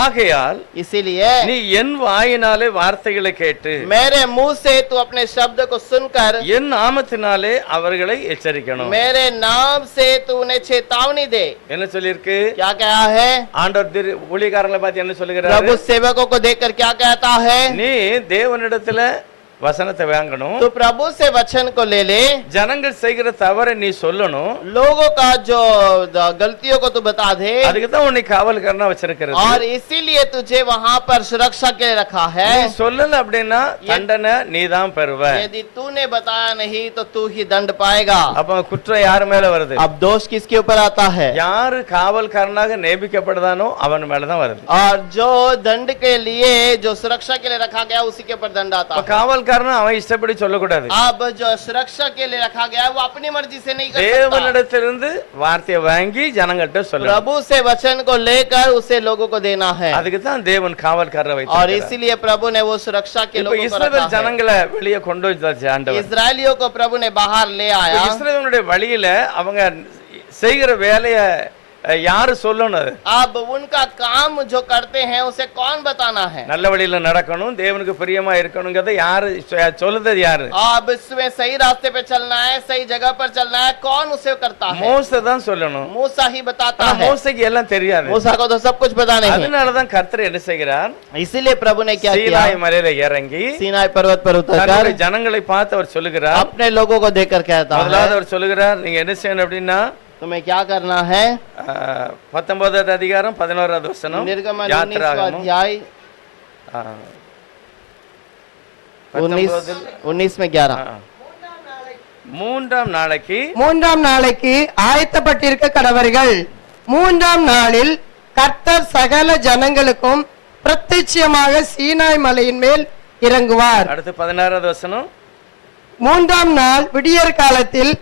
ஆகையால் इसीलिए நீ என் வாயினாலே வார்த்தைகளை கேட்டு मेरे मुंह से तू अपने शब्द को सुनकर என் நாமத்தினாலே அவர்களை எச்சரிக்கணும். मेरे नाम से तू उन्हें चेतावनी दे। என்ன சொல்லிருக்கு? क्या कहा है? ஆண்டவர் ஊழியக்காரங்களை பார்த்து என்ன சொல்லுகிறாரு? प्रभु सेवकों को देखकर क्या कहता है? நீ தேவனிடத்துல வசனத்தை வாங்கணும். तू प्रभु से वचन को ले ले, ஜனங்கள் செய்கிற தவறை நீ சொல்லணும். लोगों का जो गलतियों को तू बता दे, அதுக்கு தான் உன்னை காவல்காரனா வச்சிருக்கிறது. और इसीलिए तुझे वहाँ पर सुरक्षा के लिए रखा है। நீ சொல்லல அப்படின்னா தண்டனை நீதான் பெறுவ. यदि तूने बताया नहीं तो तू ही दंड पाएगा। அப்ப குற்றம் யார் மேல வருது? अब दोष किसके ऊपर आता है? யாரு காவல்காரனாக நியமிக்கப்படுதானோ அவன் மேலதான் வருது. और जो दंड के लिए जो सुरक्षा के लिए रखा गया उसी के ऊपर दंड आता है। காவல்காரன் அவன் இஷ்டப்படி சொல்லக்கூடாது. अब जो सुरक्षा के लिए रखा गया है वो अपनी मर्जी से नहीं कर सकता। தேவனிடத்திலிருந்து வார்த்தையை வாங்கி ஜனங்கள்ட்ட சொல்லணும். प्रभु से वचन को लेकर उसे लोगों को देना है। அதுக்கு தான் தேவன் காவல்காரரை और வைத்திருக்கிறார். इसीलिए प्रभु ने वो सुरक्षा के இப்ப लोगों को இஸ்ரவேல் रखा है। ஜனங்களை வெளியே கொண்டு வந்தாச்சு ஆண்டவர். इस्राएलियों को प्रभु ने बाहर ले आया। இஸ்ரவேலுடைய வழியில அவங்க செய்கிற வேலைய யாரு சொல்லணும்? अब उनका काम जो करते हैं उसे कौन बताना है? நல்ல வழியில நடக்கணும், தேவனுக்கு பிரியமா இருக்கணும்ங்கறத யாரு சொல்லுது? யாரு? अब इसमें सही रास्ते पे चलना है, सही जगह पर चलना है, कौन उसे करता है? மோசே தான் சொல்லணும். मूसा ही बताता ஆனா है। மோசேக்கு எல்லாம் தெரியாது. मूसा को तो सब कुछ पता नहीं। அதனால தான் கர்த்தர் என்ன செய்கிறார்? इसीलिए प्रभु ने क्या किया? சீனாய் மலையில இறங்கி सीनाई पर्वत पर தன்னுடைய उतरकर ஜனங்களை பார்த்து அவர் சொல்லுகிறார். अपने लोगों को देखकर कहता முதலாவது है, அவர் சொல்லுகிறார், நீங்க என்ன செய்யணும் அப்படின்னா तुम्हें क्या करना है? 19வது அதிகாரம் 11வது வசனம். निर्गमन 19वां யாத்திராகமம் अध्याय 19 में 11। மூன்றாம் நாளைக்கு மூன்றாம் நாளைக்கு ஆயத்தப்பட்டிருக்க கடவர்கள். மூன்றாம் நாளில் கர்த்தர் சகல ஜனங்களுக்கும் பிரத்யட்சமாக சீனாய் மலையின் மேல் இறங்குவார். அடுத்து 16வது வசனம். மூன்றாம் நாள் விடியற் காலத்தில்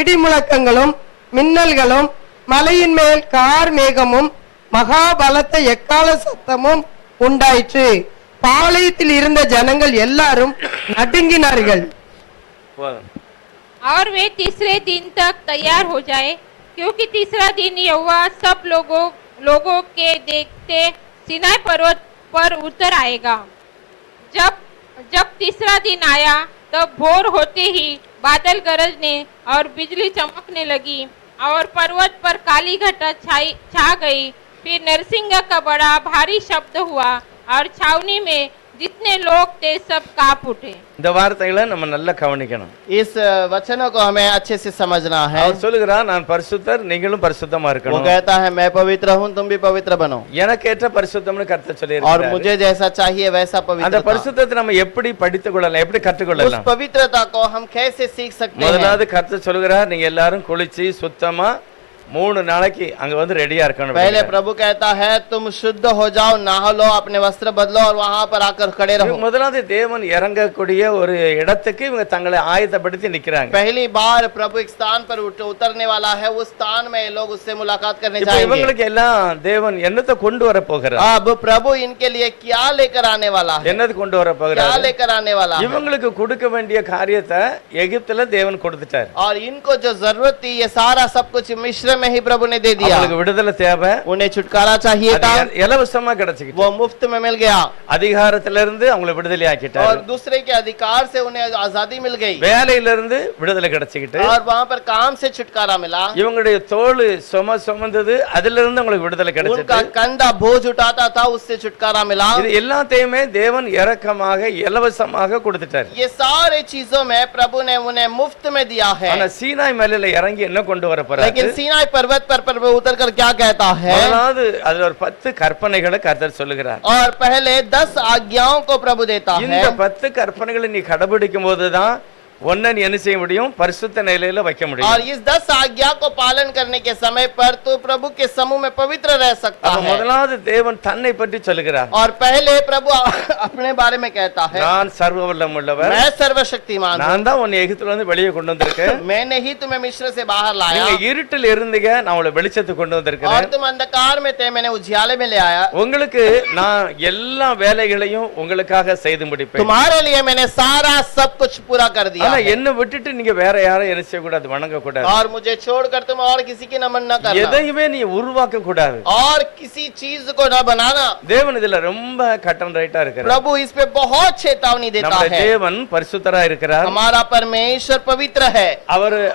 இடி முழக்கங்களும் மின்னல்களும் மலையின் மேல் கார் மேகமும் மகா பலத்த எக்கால சத்தமும் உண்டாயிற்று. பாளையத்தில் இருந்த ஜனங்கள் எல்லாரும் நடுங்கினார்கள். போதும். और वे तीसरे दिन तक तैयार हो जाए, क्योंकि तीसरा दिन यहोवा सब लोगों के देखते सिनाई पर्वत पर उतर आएगा। जब तीसरा दिन आया तब भोर होते ही बादल गरजने और बिजली चमकने लगी और पर्वत पर काली घटा छा गई। फिर नरसिंह का बड़ा भारी शब्द हुआ और छावनी में जितने लोग थे सब कांप उठे। இந்த வார்த்தைகளை நம்ம நல்லா கவனிக்கணும். इस वचनों को हमें अच्छे से समझना है। அவர் சொல்லுகிறார், நான் பரிசுத்தர், நீங்களும் பரிசுத்தமா वो இருக்கணும். कहता है मैं पवित्र हूँ, तुम भी पवित्र बनो। எனக்கு ஏற்ற பரிசுத்தம்னு கர்த்தர் और சொல்லியிருக்கிறார். मुझे जैसा चाहिए वैसा அந்த पवित्रता। பரிசுத்தத்தை நம்ம எப்படி படித்துக் கொள்ளலாம், எப்படி उस கற்றுக்கொள்ளலாம்? पवित्रता को हम कैसे सीख सकते हैं? முதலாவது கர்த்தர் சொல்லுகிறார், நீங்க எல்லாரும் குளிச்சு சுத்தமா 3 நாளைக்கு அங்க வந்து ரெடியா இருக்கணும் पहले அப்படிங்கிறார். प्रभु कहता है तुम शुद्ध हो जाओ, नहा लो, अपने वस्त्र बदलो और वहां पर आकर खड़े रहो। முதலாவது தேவன் இறங்கக்கூடிய ஒரு இடத்துக்கு இவங்க தங்களை ஆயத்தப்படுத்தி நிக்கிறாங்க. पहली बार प्रभु एक स्थान पर उतरने वाला है, उस स्थान में लोग उससे मुलाकात करने இப்போ जाएंगे। இவங்களுக்கு எல்லாம் தேவன் என்னத்தை கொண்டு வர போகிறார்? अब प्रभु इनके लिए क्या लेकर आने वाला है, என்னது கொண்டு வர क्या போகிறார்? लेकर आने वाला है। இவங்களுக்கு கொடுக்க வேண்டிய காரியத்தை எகிப்துல தேவன் கொடுத்துட்டார். और इनको जो जरूरत थी ये सारा सब कुछ मिस्र में ही प्रभु ने दे दिया। அவங்களுக்கு விடுதலை தேவை, उन्हें छुटकारा चाहिए था, அது இலவசமா கிடைச்சிக்கிட்டு. वो मुफ्त में मिल गया। அதிகாரத்திலிருந்து அவங்களை விடுதலை ஆக்கிட்டார். और दूसरे के अधिकार से उन्हें आजादी मिल गई, வேலையிலிருந்து விடுதலை கிடைச்சிக்கிட்டு. और वहां पर काम से छुटकारा मिला। இவங்களுடைய தோல் சுமந்தது அதுல இருந்து அவங்களுக்கு விடுதலை उनका கிடைச்சிட்டு. कंधा बोझ उठाता था, उससे छुटकारा मिला। இது எல்லாத்தையுமே தேவன் இரக்கமாக இலவசமாக கொடுத்துட்டார். ये सारे चीजों में प्रभु ने उन्हें मुफ्त में दिया है। ஆனா சீனாய் மலையில இறங்கி என்ன கொண்டு வர போறாரு? लेकिन सीनाई पर्वत पर प्रभु उतर कर क्या कहता है? முதலாவது அதுல ஒரு 10 கற்பனைகளை கர்த்தர் சொல்லுகிறார். और पहले 10 आज्ञाओं को प्रभु देता है। இந்த 10 கற்பனைகளை நீ கடைபிடிக்கும் போதுதான் ஒன்ன நீ என்ன செய்ய முடியும்? பரிசுத்த நிலையில வைக்க और முடியும். इस 10 आज्ञा को पालन करने के समय पर तो प्रभु के समूह में पवित्र रह सकता அப்ப है। முதலாவது தேவன் தன்னை பற்றி சொல்லுகிறார். और पहले प्रभु अपने बारे में कहता है, நான் சர்வ வல்லமை உள்ளவர், मैं सर्वशक्तिमान हूं, நான் தான் உன்னை எகிப்துல இருந்து வெளியே கொண்டு வந்திருக்கேன். मैंने ही तुम्हें मिस्र से बाहर लाया, நீங்க இருட்டில் இருந்தீங்க, நான் உங்களை வெளிச்சத்துக்கு கொண்டு और வந்திருக்கிறேன். तुम अंधकार में थे, मैंने उजियाले में ले आया। உங்களுக்கு நான் எல்லா வேலைகளையும் உங்களுக்காக செய்து முடிப்பேன். तुम्हारे लिए मैंने सारा सब कुछ पूरा कर दिया ஆனா है। என்ன விட்டுட்டு நீங்க வேற யாரும் என்ன செய்ய கூடாது? வணங்க கூடாது. और मुझे छोड़कर तुम और किसी की नमन न करना, எதையுமே நீ உருவாக்க கூடாது. और किसी चीज को न बनाना। தேவன் இதுல ரொம்ப கட்டன் ரைட்டா இருக்கிறார். प्रभु इस पे बहुत चेतावनी देता நம்முடைய है। தேவன் பரிசுத்தரா இருக்கிறார். हमारा परमेश्वर पवित्र है,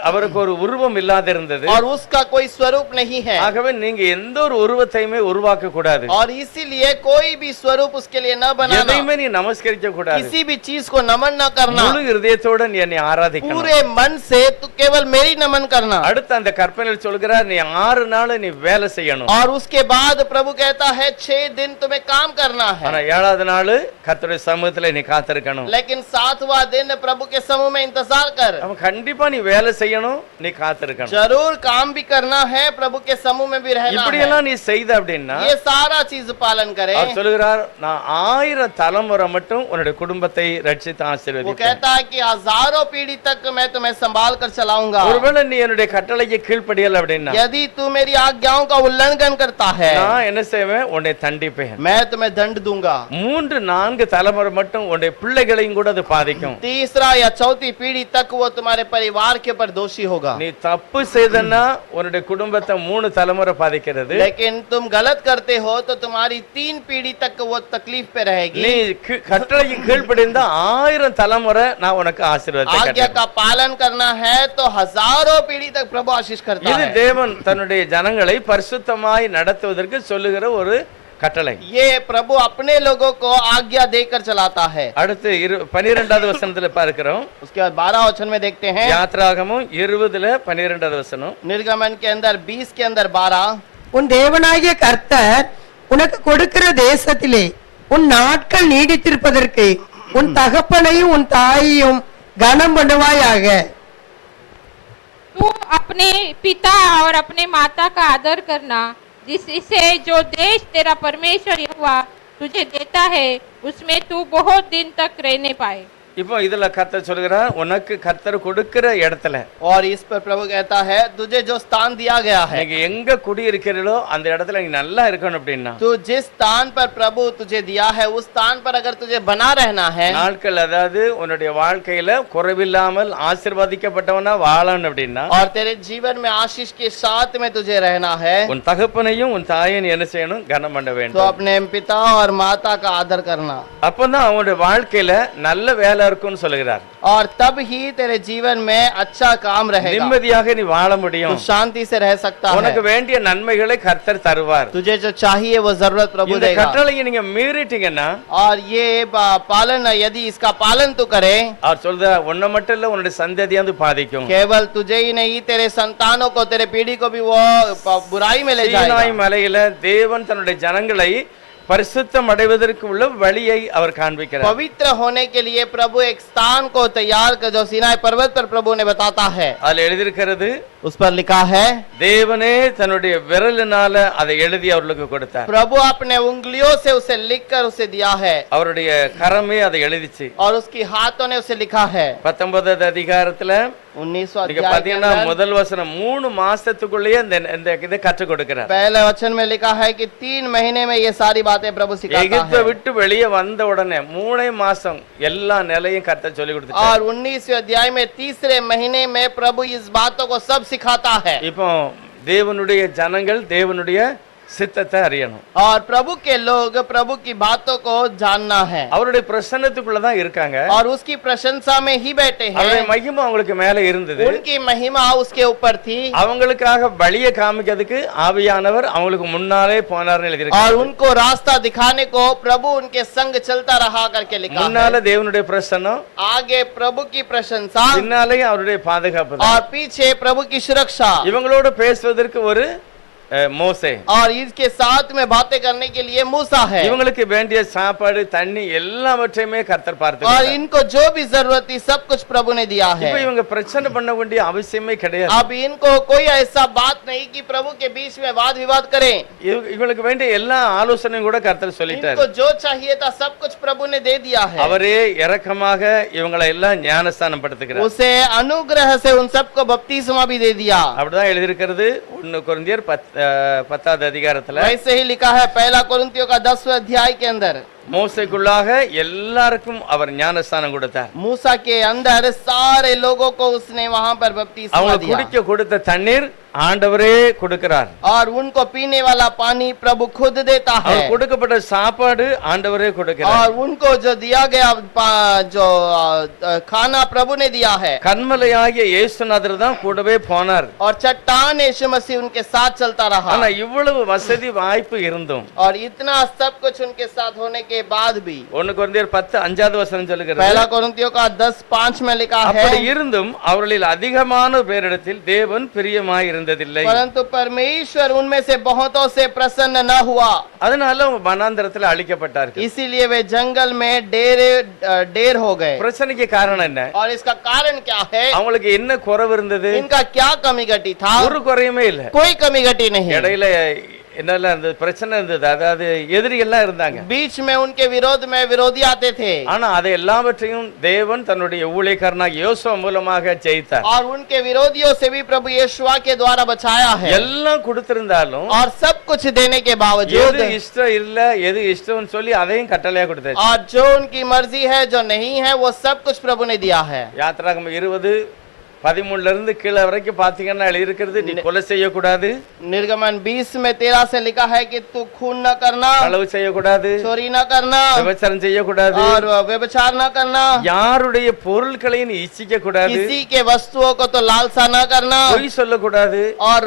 அவருக்கு ஒரு உருவம் இல்லாத இருந்தது. और उसका कोई स्वरूप नहीं है, ஆகவே நீங்க எந்த ஒரு உருவத்தையுமே உருவாக்க கூடாது. और इसीलिए कोई भी स्वरूप उसके लिए न बनाना, எதையுமே நீ நமஸ்கரிக்க கூடாது. किसी भी चीज को नमन न करना, முழு இருதயத்தோட நீ என்னை ஆராதிக்கணும். पूरे मन से तू केवल मेरी नमन करना। அடுத்து அந்த கற்பனையில் சொல்கிறார், நீ 6 நாள் நீ வேலை செய்யணும். और उसके बाद प्रभु कहता है 6 दिन तुम्हें काम करना है, ஆனா 7வது நாள் கர்த்தருடைய சமூகத்துல நீ காத்திருக்கணும். लेकिन 7वां दिन प्रभु के समूह में इंतजार कर। அவன் கண்டிப்பா நீ வேலை செய்யணும், நீ காத்திருக்கணும். जरूर काम भी करना है, प्रभु के समूह में भी रहना இப்படி है। எல்லாம் நீ செய்த அப்படின்னா ये सारा चीज पालन करे। அவர் சொல்கிறார், நான் 1000 தலைமுறை மட்டும் உன்னுடைய குடும்பத்தை ரட்சித்து वो ஆசீர்வதிப்பேன். कहता है कि हजारों पीढ़ी तक मैं तुम्हें संभाल कर चलाऊंगा। ஒருவேளை நீ என்னுடைய கட்டளைக்கு கீழ்ப்படியல அப்படின்னா यदि तू मेरी आज्ञाओं का उल्लंघन करता है, நான் என்ன செய்வேன்? உன்னை தண்டிப்பேன். मैं तुम्हें दंड दूंगा। 3-4 தலைமுறை மட்டும் உன்னுடைய பிள்ளைகளையும் கூட அது பாதிக்கும். तीसरा या चौथी पीढ़ी तक वो तुम्हारे परिवार के ऊपर दोषी होगा। நீ தப்பு செய்தன்னா உன்னுடைய குடும்பத்தை 3 தலைமுறை பாதிக்கிறது. लेकिन तुम गलत करते हो तो तुम्हारी 3 पीढ़ी तक वो तकलीफ पे रहेगी। நீ கட்டளைக்கு கீழ்ப்படிந்தா 1000 தலைமுறை நான் உனக்கு ஆசீர்வாதத்தை आज्ञा கட்டளையிடுவேன். का पालन करना है तो हजारों पीढ़ी तक प्रभु आशीष करता இது है। தேவன் தன்னுடைய ஜனங்களை பரிசுத்தமாய் நடத்துவதற்கு சொல்லுகிற ஒரு கட்டளை. ये प्रभु अपने लोगों को आज्ञा देकर चलाता है। அடுத்து 12வது வசனத்துல பார்க்கிறோம். उसके बाद 12 वचन में देखते हैं, யாத்ராகமம் 20ல 12வது வசனம். निर्गमन के अंदर 20 के अंदर 12, உன் தேவனாகிய கர்த்தர் உனக்கு கொடுக்கிற தேசத்திலே உன் நாட்கள் நீடித்திருப்பதற்கு உன் தகப்பனையும் உன் தாயையும் கனம் பண்ணுவாயாக. तू अपने पिता और अपने माता का आदर करना, जिससे जो देश तेरा परमेश्वर यहोवा तुझे देता है उसमें तू बहुत दिन तक रहने पाए। இப்போ இதுல கர்த்தர் சொல்கிறார், உனக்கு கர்த்தர் கொடுக்கிற இடத்துல और इस पर प्रभु कहता है तुझे जो स्थान दिया गया है, நீங்க எங்க குடியிருக்கிறீர்களோ அந்த இடத்துல நீ நல்லா இருக்கணும் அப்படின்னா तू जिस स्थान पर प्रभु तुझे दिया है उस स्थान पर अगर तुझे बना रहना है, நாட்கள் அதாவது உன்னுடைய வாழ்க்கையில குறைவில்லாமல் ஆசீர்வதிக்கப்பட்டவனா வாழணும் அப்படின்னா और तेरे जीवन में आशीष के साथ में तुझे रहना है, உன் தகப்பனையும் உன் தாயையும் என்ன செய்யணும்? கனம் பண்ண तो வேண்டும். अपने पिता और माता का आदर करना, அப்பதான் அவனுடைய வாழ்க்கையில நல்ல வேலை இருக்கும்னு சொல்லுகிறார். और तब ही तेरे जीवन में अच्छा काम रहेगा, நிம்மதியாக நீ வாழ तू முடியும். शांति से रह सकता உனக்கு है। வேண்டிய நன்மைகளை கர்த்தர் தருவார். तुझे जो चाहिए वो जरूरत प्रभु இந்த देगा। கட்டளையை நீங்க மீறிட்டீங்கன்னா और ये पालन यदि इसका पालन तू करे, அவர் சொல்ற உன்னை மட்டும் இல்ல உன்னுடைய சந்ததியை வந்து பாதிக்கும். केवल तुझे ही नहीं तेरे संतानों को, तेरे पीढ़ी को भी वो बुराई में ले சீனாய் जाएगा। மலையில தேவன் தன்னுடைய ஜனங்களை பரிசுத்தம் அடைவதற்கு உள்ள வழியை அவர் காண்பிக்கிறார். पवित्र होने के लिए प्रभु एक स्थान को तैयार कर जो सिनाई पर्वत पर प्रभु ने बताता है, அதுல எழுதியிருக்கிறது, उस पर लिखा है தேவனே தன்னுடைய விரலினால அதை எழுதி அவர்களுக்கு கொடுத்தார். प्रभु अपने उंगलियों से उसे लिखकर उसे दिया है அவருடைய கரமே அதை எழுதிச்சு. और उसकी हाथों ने उसे लिखा है। 19வது அதிகாரத்துல 19वां நீங்க अध्याय के பாத்தீங்கன்னா अंदर முதல் வசனம் 3 மாசத்துக்குள்ளேயே இந்த இதை கற்றுக் கொடுக்கிறார். पहले वचन में लिखा है कि 3 महीने में ये सारी बातें प्रभु सिखाता எகிப்தை है விட்டு வெளியே வந்த உடனே 3 மாசம் எல்லா நிலையும் கர்த்தர் சொல்லி கொடுத்துட்டார். और 19वें अध्याय में तीसरे महीने में प्रभु इस बातों को सब सिखाता है। இப்போ தேவனுடைய ஜனங்கள் தேவனுடைய சித்தத்தை அறியணும். और प्रभु के लोग प्रभु की बातों को जानना है அவருடைய பிரசன்னத்துக்குள்ள தான் இருக்காங்க. और उसकी प्रशंसा में ही बैठे அவருடைய हैं। மகிமை அவங்களுக்கு மேல இருந்தது. उनकी महिमा उसके ऊपर थी அவங்களுக்காக வழியை காமிக்கிறதுக்கு ஆவியானவர் அவங்களுக்கு முன்னாலே போனார்னு எழுதியிருக்கு. और उनको रास्ता दिखाने को प्रभु उनके संग चलता रहा करके लिखा முன்னால है। தேவனுடைய பிரசன்னம், आगे प्रभु की प्रशंसा பின்னாலே அவருடைய பாதுகாப்பு தான். और पीछे प्रभु की सुरक्षा இவங்களோட பேசுவதற்கு ஒரு மோசே, और इसके साथ में बातें करने के लिए मूसा है இவங்களுக்கு வேண்டிய சாப்பாடு தண்ணி எல்லாவற்றையுமே கர்த்தர் और பார்த்துக்கிறார். इनको जो भी जरूरत थी सब कुछ प्रभु ने दिया है। இப்ப இவங்க பிரச்சனை பண்ண வேண்டிய அவசியமே கிடையாது. अब इनको कोई ऐसा बात नहीं कि प्रभु के बीच में वाद विवाद करें। இவங்களுக்கு வேண்டிய எல்லா ஆலோசனையும் கூட கர்த்தர் சொல்லிட்டார். इनको जो चाहिए था सब कुछ प्रभु ने दे दिया है। அவரே இரக்கமாக இவங்களை எல்லாம் ஞானஸ்தானம் படுத்துகிறார். उसे अनुग्रह से उन सबको बपतिस्मा भी दे दिया। அப்படிதான் எழுதியிருக்கிறது 1 கொரிந்தியர் 10வது அதிகாரத்துல. वैसे ही लिखा है पहला कोरिन्थियों का 10वें अध्याय के अंदर, மோசேக்குள்ளாக எல்லாருக்கும் அவர் ஞானஸ்தானம் கொடுத்தார். मूसा के अंदर सारे लोगों को उसने वहां पर बपतिस्मा அவங்க दिया குடிக்க கொடுத்த தண்ணீர் ஆண்டவரே கொடுக்கிறார். और उनको पीने वाला पानी प्रभु खुद देता है அவர் கொடுக்கப்பட்ட சாப்பாடு ஆண்டவரே கொடுக்கிறார். और उनको जो दिया गया जो खाना प्रभु ने दिया है। கன்மலையாகிய இயேசுநாதர் தான் கூடவே போனார். और चट्टान यीशु मसीह उनके साथ चलता रहा। ஆனா இவ்வளவு வசதி வாய்ப்பு இருந்தும் और इतना सब कुछ उनके साथ होने के बाद भी 1 கொரிந்தியர் 10:5வது வசனம் சொல்லுகிறது, पहला कोरिन्थियों का 10:5 में लिखा है, அப்படி இருந்தும் அவர்களில் அதிகமான பேரிடத்தில் தேவன் பிரியமாய் இருந்ததில்லை. परंतु परमेश्वर उनमें से बहुतों से प्रसन्न न हुआ, அதனால அவங்க வனாந்தரத்துல அழிக்கப்பட்டார்கள். इसीलिए वे जंगल में ढेर हो गए। பிரச்சனைக்கு காரணம் என்ன? और इसका कारण क्या है? அவங்களுக்கு என்ன குறைவு இருந்தது? इनका क्या कमी घटी था? ஒரு குறையுமே இல்ல. कोई कमी घटी नहीं। இடையில என்னெல்லாம் அந்த பிரச்சனை இருந்தது, அதாவது எதிரிகள்லாம் இருந்தாங்க. बीच में उनके विरोध में विरोधी आते थे, ஆனா அதை எல்லாவற்றையும் தேவன் தன்னுடைய ஊழியக்காரனாகிய யோசுவா மூலமாக ஜெயித்தார். और उनके विरोधियों से भी प्रभु यीशुआ के द्वारा बचाया है। எல்லாம் கொடுத்திருந்தாலும் और सब कुछ देने के எது बावजूद இஷ்டம் இல்ல எது இஷ்டம்னு சொல்லி அதையும் கட்டளையா கொடுத்தாரு. और जो उनकी मर्जी है जो नहीं है वो सब कुछ प्रभु ने दिया है। யாத்திராகமம் 20:13 இருந்து கீழே வரைக்கும் பாத்தீங்கன்னா எழுதியிருக்கிறது, நீ கொலை செய்யக்கூடாது, निर्गमन 20 में 13 से लिखा है कि तू खून न करना, களவு செய்யக்கூடாது, चोरी न करना விபச்சாரம் செய்யக்கூடாது, और व्यभिचार न करना, யாருடைய பொருட்களையும் நீ இச்சிக்க கூடாது, किसी के वस्तुओं को तो लालसा न करना, பொய் சொல்லக்கூடாது. और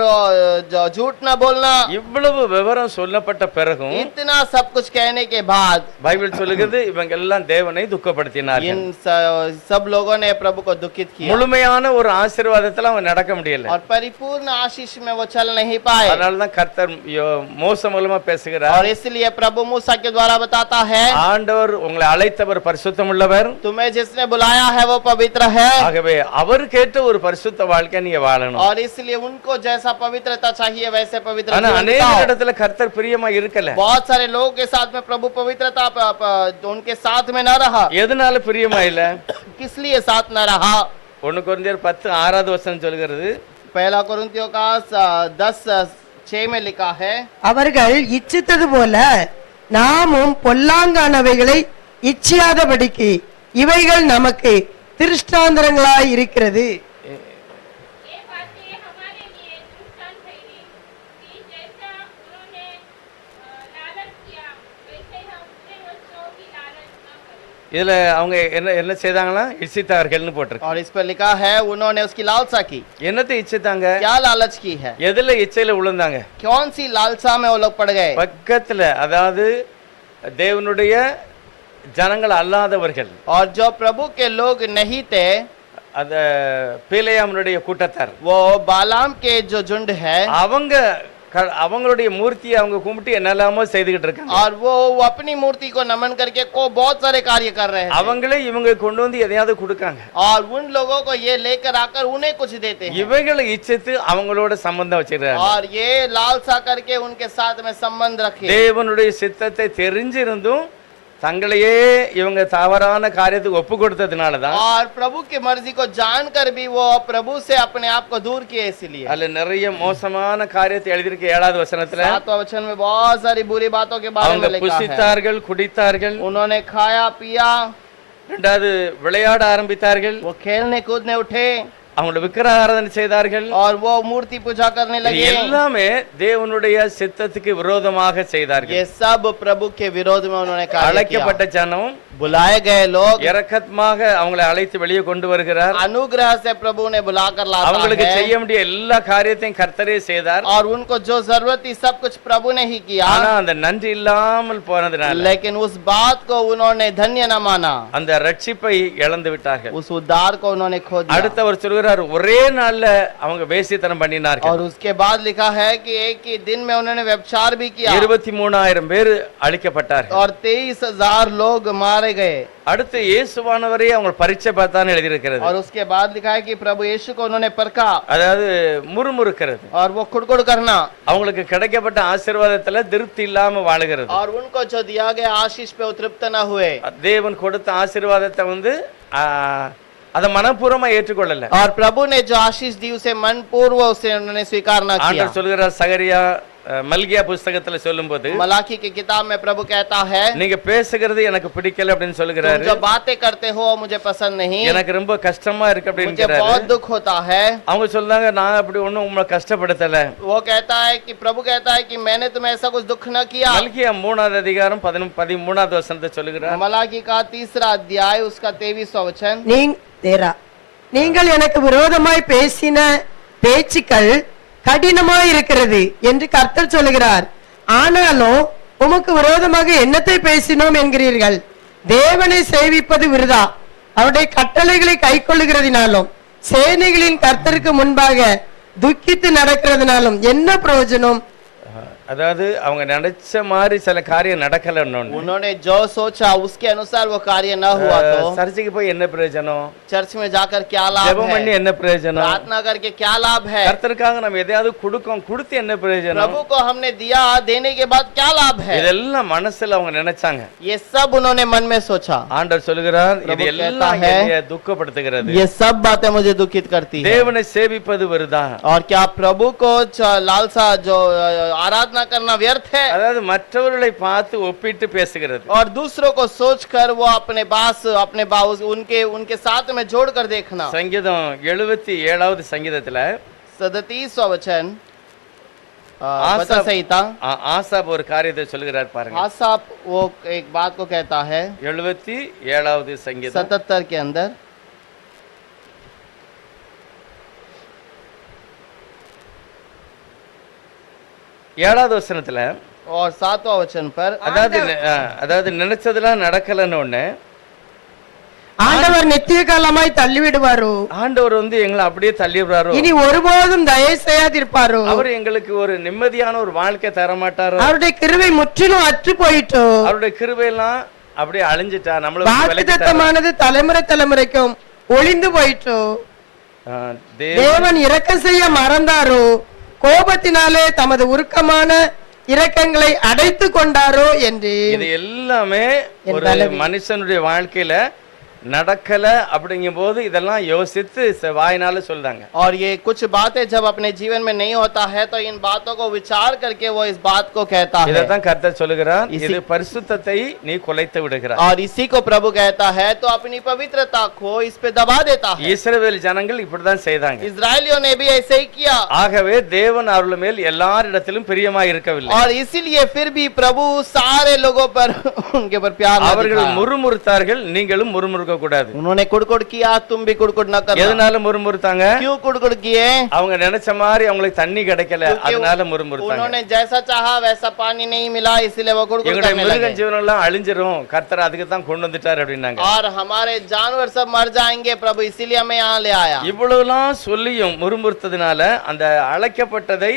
झूठ न बोलना। இவ்வளவு விவரம் சொல்லப்பட்ட பிறகும் इतना सब कुछ कहने के बाद பைபிள் சொல்லுகிறது இவங்க எல்லாம் தேவனை துக்கப்படுத்தினார்கள். इन सब लोगों ने प्रभु को दुखित किया முழுமையான ஒரு ஆசீர்வாதத்துல அவன் நடக்க முடியல. और परिपूर्ण आशीष में वो चल नहीं पाए। அதனாலதான் கர்த்தர் மோசே மூலமா பேசுகிறார். और इसलिए प्रभु मूसा के द्वारा बताता है, ஆண்டவர் உங்களை அழைத்தவர் பரிசுத்தம் உள்ளவர், तुम्हें जिसने बुलाया है वो पवित्र है। ஆகவே அவருக்கேற்ற ஒரு பரிசுத்த வாழ்க்கை நீங்க வாழணும். और इसलिए उनको जैसा पवित्रता चाहिए वैसे पवित्र ஆனா जीवन அநேக बिताओ। இடத்துல கர்த்தர் பிரியமா இருக்கல. बहुत सारे लोगों के साथ में प्रभु पवित्रता उनके साथ में न रहा। எதனால பிரியமா இல்ல? किस लिए साथ न रहा? 1 கொரிந்தியர் 10:6வது வசனம் சொல்கிறது, पहला कोरिन्थियों का 10:6 में लिखा है, அவர்கள் இச்சித்தது போல நாமும் பொல்லாங்கானவைகளை இச்சியாதபடிக்கு இவைகள் நமக்கு திருஷ்டாந்தரங்களாய் இருக்கிறது. ये बातें हमारे लिए दृष्टांत ठहरी कि जैसा उन्होंने लालच किया वैसे हम बुरे वस्तुओं की लालच न करें। இதுல அவங்க என்ன என்ன செய்தாங்களா? இச்சித்தார்கள்னு போட்டிருக்கு. और इस पर लिखा है उन्होंने उसकी लालसा की। என்னத்தை இச்சித்தாங்க? क्या लालच की है? எதுல இச்சையில விழுந்தாங்க? कौन सी लालसा में वो लोग पड़ गए? பக்கத்துல, அதாவது தேவனுடைய ஜனங்கள் அல்லாதவர்கள், और जो प्रभु के लोग नहीं थे, அத பிலேயாமுடைய கூட்டத்தார், वो बालाम के जो झुंड है, அவங்க அவங்களுடைய மூர்த்தியை அவங்க கும்பிட்டு என்னெல்லாமோ செய்துகிட்டு இருக்காங்க. और वो अपनी मूर्ति को नमन करके को बहुत सारे कार्य कर रहे हैं அவங்களே இவங்க கொண்டு வந்து எதையாவது கொடுக்காங்க. और उन लोगों को ये लेकर आकर उन्हें कुछ देते हैं இவைகளை இச்சித்து அவங்களோட சம்பந்தம் வச்சிருக்காங்க. और ये लालसा करके उनके साथ में संबंध रखे தேவனுடைய சித்தத்தை தெரிஞ்சிருந்தும் தங்களையே இவங்க தவறான காரியத்துக்கு ஒப்பு கொடுத்ததுனால தான் और प्रभु की मर्जी को जानकर भी वो प्रभु से अपने आप को दूर किए इसलिए அதுல நிறைய மோசமான காரியத்தை எழுதியிருக்கு 7வது வசனத்துல. 7वां वचन में बहुत सारी बुरी बातों के बारे அவங்க में लिखा है புசித்தார்கள், குடித்தார்கள், उन्होंने खाया पिया, ரெண்டாவது விளையாட ஆரம்பித்தார்கள், वो खेलने कूदने उठे அவங்களோட விக்கிரக ஆராதனை செய்தார்கள். और वो मूर्ति पूजा करने இது लगे எல்லாமே தேவனுடைய சித்தத்துக்கு விரோதமாக செய்தார்கள். ये सब प्रभु के विरोध में उन्होंने कार्य किया அழைக்கப்பட்ட ஜனம் बुलाए गए लोग இரக்கமாக அவங்களை அழைத்து வெளியே கொண்டு வருகிறார். अनुग्रह से प्रभु ने बुलाकर लाता அவங்களுக்கு है செய்ய வேண்டிய எல்லா காரியத்தையும் கர்த்தரே செய்தார். और उनको जो जरूरत थी सब कुछ प्रभु ने ही किया ஆனா அந்த நன்றி இல்லாமல் போனதுனால लेकिन उस बात को उन्होंने धन्य न माना அந்த ரட்சிப்பை இழந்து விட்டார்கள். उस उद्धार को उन्होंने खो दिया அடுத்தவர் சொல்கிறார் ஒரே நாள்ல அவங்க வேசித்தனம் பண்ணினார்கள். और उसके बाद लिखा है कि एक ही दिन में उन्होंने व्यभिचार भी किया 23,000 பேர் அழிக்கப்பட்டார்கள். और 23,000 लोग मारे गए அடுத்து இயேசுவானவரே அவங்க பரீட்சை பார்த்தான்னு எழுதியிருக்கிறது. और उसके बाद लिखा है कि प्रभु यीशु को उन्होंने परखा அதாவது முறுமுறுக்கிறது, और वो कुड़कुड़ करना அவங்களுக்கு கிடைக்கப்பட்ட ஆசீர்வாதத்துல திருப்தி இல்லாம வாழுகிறது. और उनको जो दिया गया आशीष पे उत्तृप्त न हुए தேவன் கொடுத்த ஆசீர்வாதத்தை அதை மனப்பூர்வமா ஏற்றுக்கொள்ளல. और प्रभु ने जो आशीष दी उसे मन पूर्व उसे उन्होंने स्वीकार न किया ஆண்டவர் சொல்கிறார் சகரியா மல்கியா புஸ்தகத்துல சொல்லும்போது मलाकी की किताब में प्रभु कहता है நீங்க பேசுகிறது எனக்கு பிடிக்கல அப்படின்னு तुम சொல்லுகிறாரு. जो बातें करते हो मुझे पसंद नहीं எனக்கு ரொம்ப கஷ்டமா இருக்கு मुझे அப்படின்னு बहुत दुख होता है அவங்க சொல்றாங்க நான் அப்படி ஒண்ணும் உங்களை கஷ்டப்படுத்தல. वो कहता है कि प्रभु कहता है कि मैंने तुम्हें ऐसा कुछ दुख न किया மல்கியா 3வது அதிகாரம் 13வது வசனத்தை சொல்லுகிறார். मलाकी का 3रा अध्याय उसका 23वां वचन நீங்கள் எனக்கு விரோதமாய் பேசின பேச்சுக்கள் கடினமாய் இருக்கிறது என்று கர்த்தர் சொல்லுகிறார். ஆனாலும் உமக்கு விரோதமாக என்னத்தை பேசினோம் என்கிறீர்கள். தேவனை சேவிப்பது விருதா, அவருடைய கட்டளைகளை கைக்கொள்ளுகிறதினாலும் சேனைகளின் கர்த்தருக்கு முன்பாக துக்கித்து நடக்கிறதுனாலும் என்ன பிரயோஜனம்? அதாவது அவங்க நினைச்ச மாதிரி சில காரியம் நடக்கலன்னு उन्होंने जो सोचा उसके अनुसार वो कार्य न हुआ तो சர்ச்சுக்கு போய் என்ன பிரயோஜனம், चर्च में जाकर क्या लाभ ஜெபம் பண்ணி है, என்ன பிரயோஜனம், प्रार्थना करके क्या लाभ है, கர்த்தருக்காக நம்ம எதையாவது கொடுத்து என்ன பிரயோஜனம், प्रभु को हमने दिया देने के बाद क्या लाभ है, இதெல்லாம் மனசுல அவங்க நினைச்சாங்க. ये सब उन्होंने मन में सोचा. ஆண்டவர் சொல்லுகிறார் இது प्रभु எல்லாம் कहता है, என்னைய துக்கப்படுத்துகிறது. ये सब बातें मुझे दुखित करती है. தேவனை சேவிப்பது வருதா, और क्या प्रभु को लालसा जो आराधना करना व्यर्थ है? அதாவது மற்றவர்களை பார்த்து ஒப்பிட்டு பேசுகிறது. और दूसरों को सोचकर वो अपने बास उनके उनके साथ में जोड़कर देखना. சங்கீதம் 77வது சங்கீதத்துல 37वां वचन आसाप- वचन संहिता ஆசாப் ஒரு காரியத்தை சொல்லுகிறார் பாருங்க. आसाप वो एक बात को कहता है 77வது சங்கீதம் 77 के अंदर 7வது வசனத்துல और 7वां वचन पर அதாவது நினைச்சதெல்லாம் நடக்கலன்னு ஒண்ணு ஆண்டவர் நித்திய காலமாய் தள்ளிவிடுவாரோ, ஆண்டவர் எங்களை அப்படியே தள்ளி விடுறாரோ, இனி ஒருபோதும் தயவு செய்யாதிருப்பாரோ, அவர் எங்களுக்கு ஒரு நிம்மதியான ஒரு வாழ்க்கை தர மாட்டாரோ, அவருடைய கிருபை முற்றிலும் அற்று போயிட்டோ, அவருடைய கிருபையெல்லாம் அப்படியே அழிஞ்சிட்டா, நம்மளுக்கு வாக்குத்தத்தமானது தலைமுறை தலைமுறைக்கும் ஒளிந்து போயிட்டோ, தேவன் இரக்கம் செய்ய மறந்தாரோ, கோபத்தினாலே தமது உருக்கமான இரக்கங்களை அடைத்து கொண்டாரோ என்று. இது எல்லாமே ஒரு மனுஷனுடைய வாழ்க்கையில நடக்கல அப்படிங்கும் போது இதெல்லாம் யோசித்து வாயினால சொல்றாங்க. और ये कुछ बातें जब अपने जीवन में नहीं होता है तो इन बातों को विचार करके वो इस बात को कहता है. இதைத்தான் கர்த்தர் சொல்லுகிறார், இது பரிசுத்தத்தை நீ குலைத்து விடுகிறாய். और इसी को प्रभु कहता है तो अपनी पवित्रता को इस पे दबा देता है. இஸ்ரவேல் ஜனங்கள் இப்படிதான் செய்தாங்க. इस्राएलियों ने भी ऐसे ही किया. ஆகவே தேவன் அவர்கள் மேல் எல்லாரிடத்திலும் பிரியமாய் இருக்கவில்லை. और इसीलिए फिर भी प्रभु सारे लोगों पर उनके पर प्यार न அவர்கள் दिखाया. முறுமுறுத்தார்கள், நீங்களும் முறுமுறுக்க கூடாது. उन्होंने कुड़कुड़ किया, तुम भी कुड़कुड़ न करना. எதனால முறுமுறுத்தாங்க? क्यों कुड़कुड़ किए? அவங்க நினைச்ச மாதிரி அவங்களுக்கு தண்ணி கிடைக்கல, அதனால முறுமுறுத்தாங்க. उन्होंने जैसा चाहा वैसा पानी नहीं मिला इसलिए वो कुड़कुड़ எங்களுடைய करने மிருக लगे. ஜீவனம் எல்லாம் அழிஞ்சிரும், கர்த்தர் அதுக்கு தான் கொண்டு வந்துட்டார் அப்படின்னாங்க. और हमारे जानवर सब मर जाएंगे, प्रभु इसीलिए हमें यहाँ ले आया. இவ்வளவுலாம் சொல்லியும் முறுமுறுத்ததுனால அந்த அழைக்கப்பட்டதை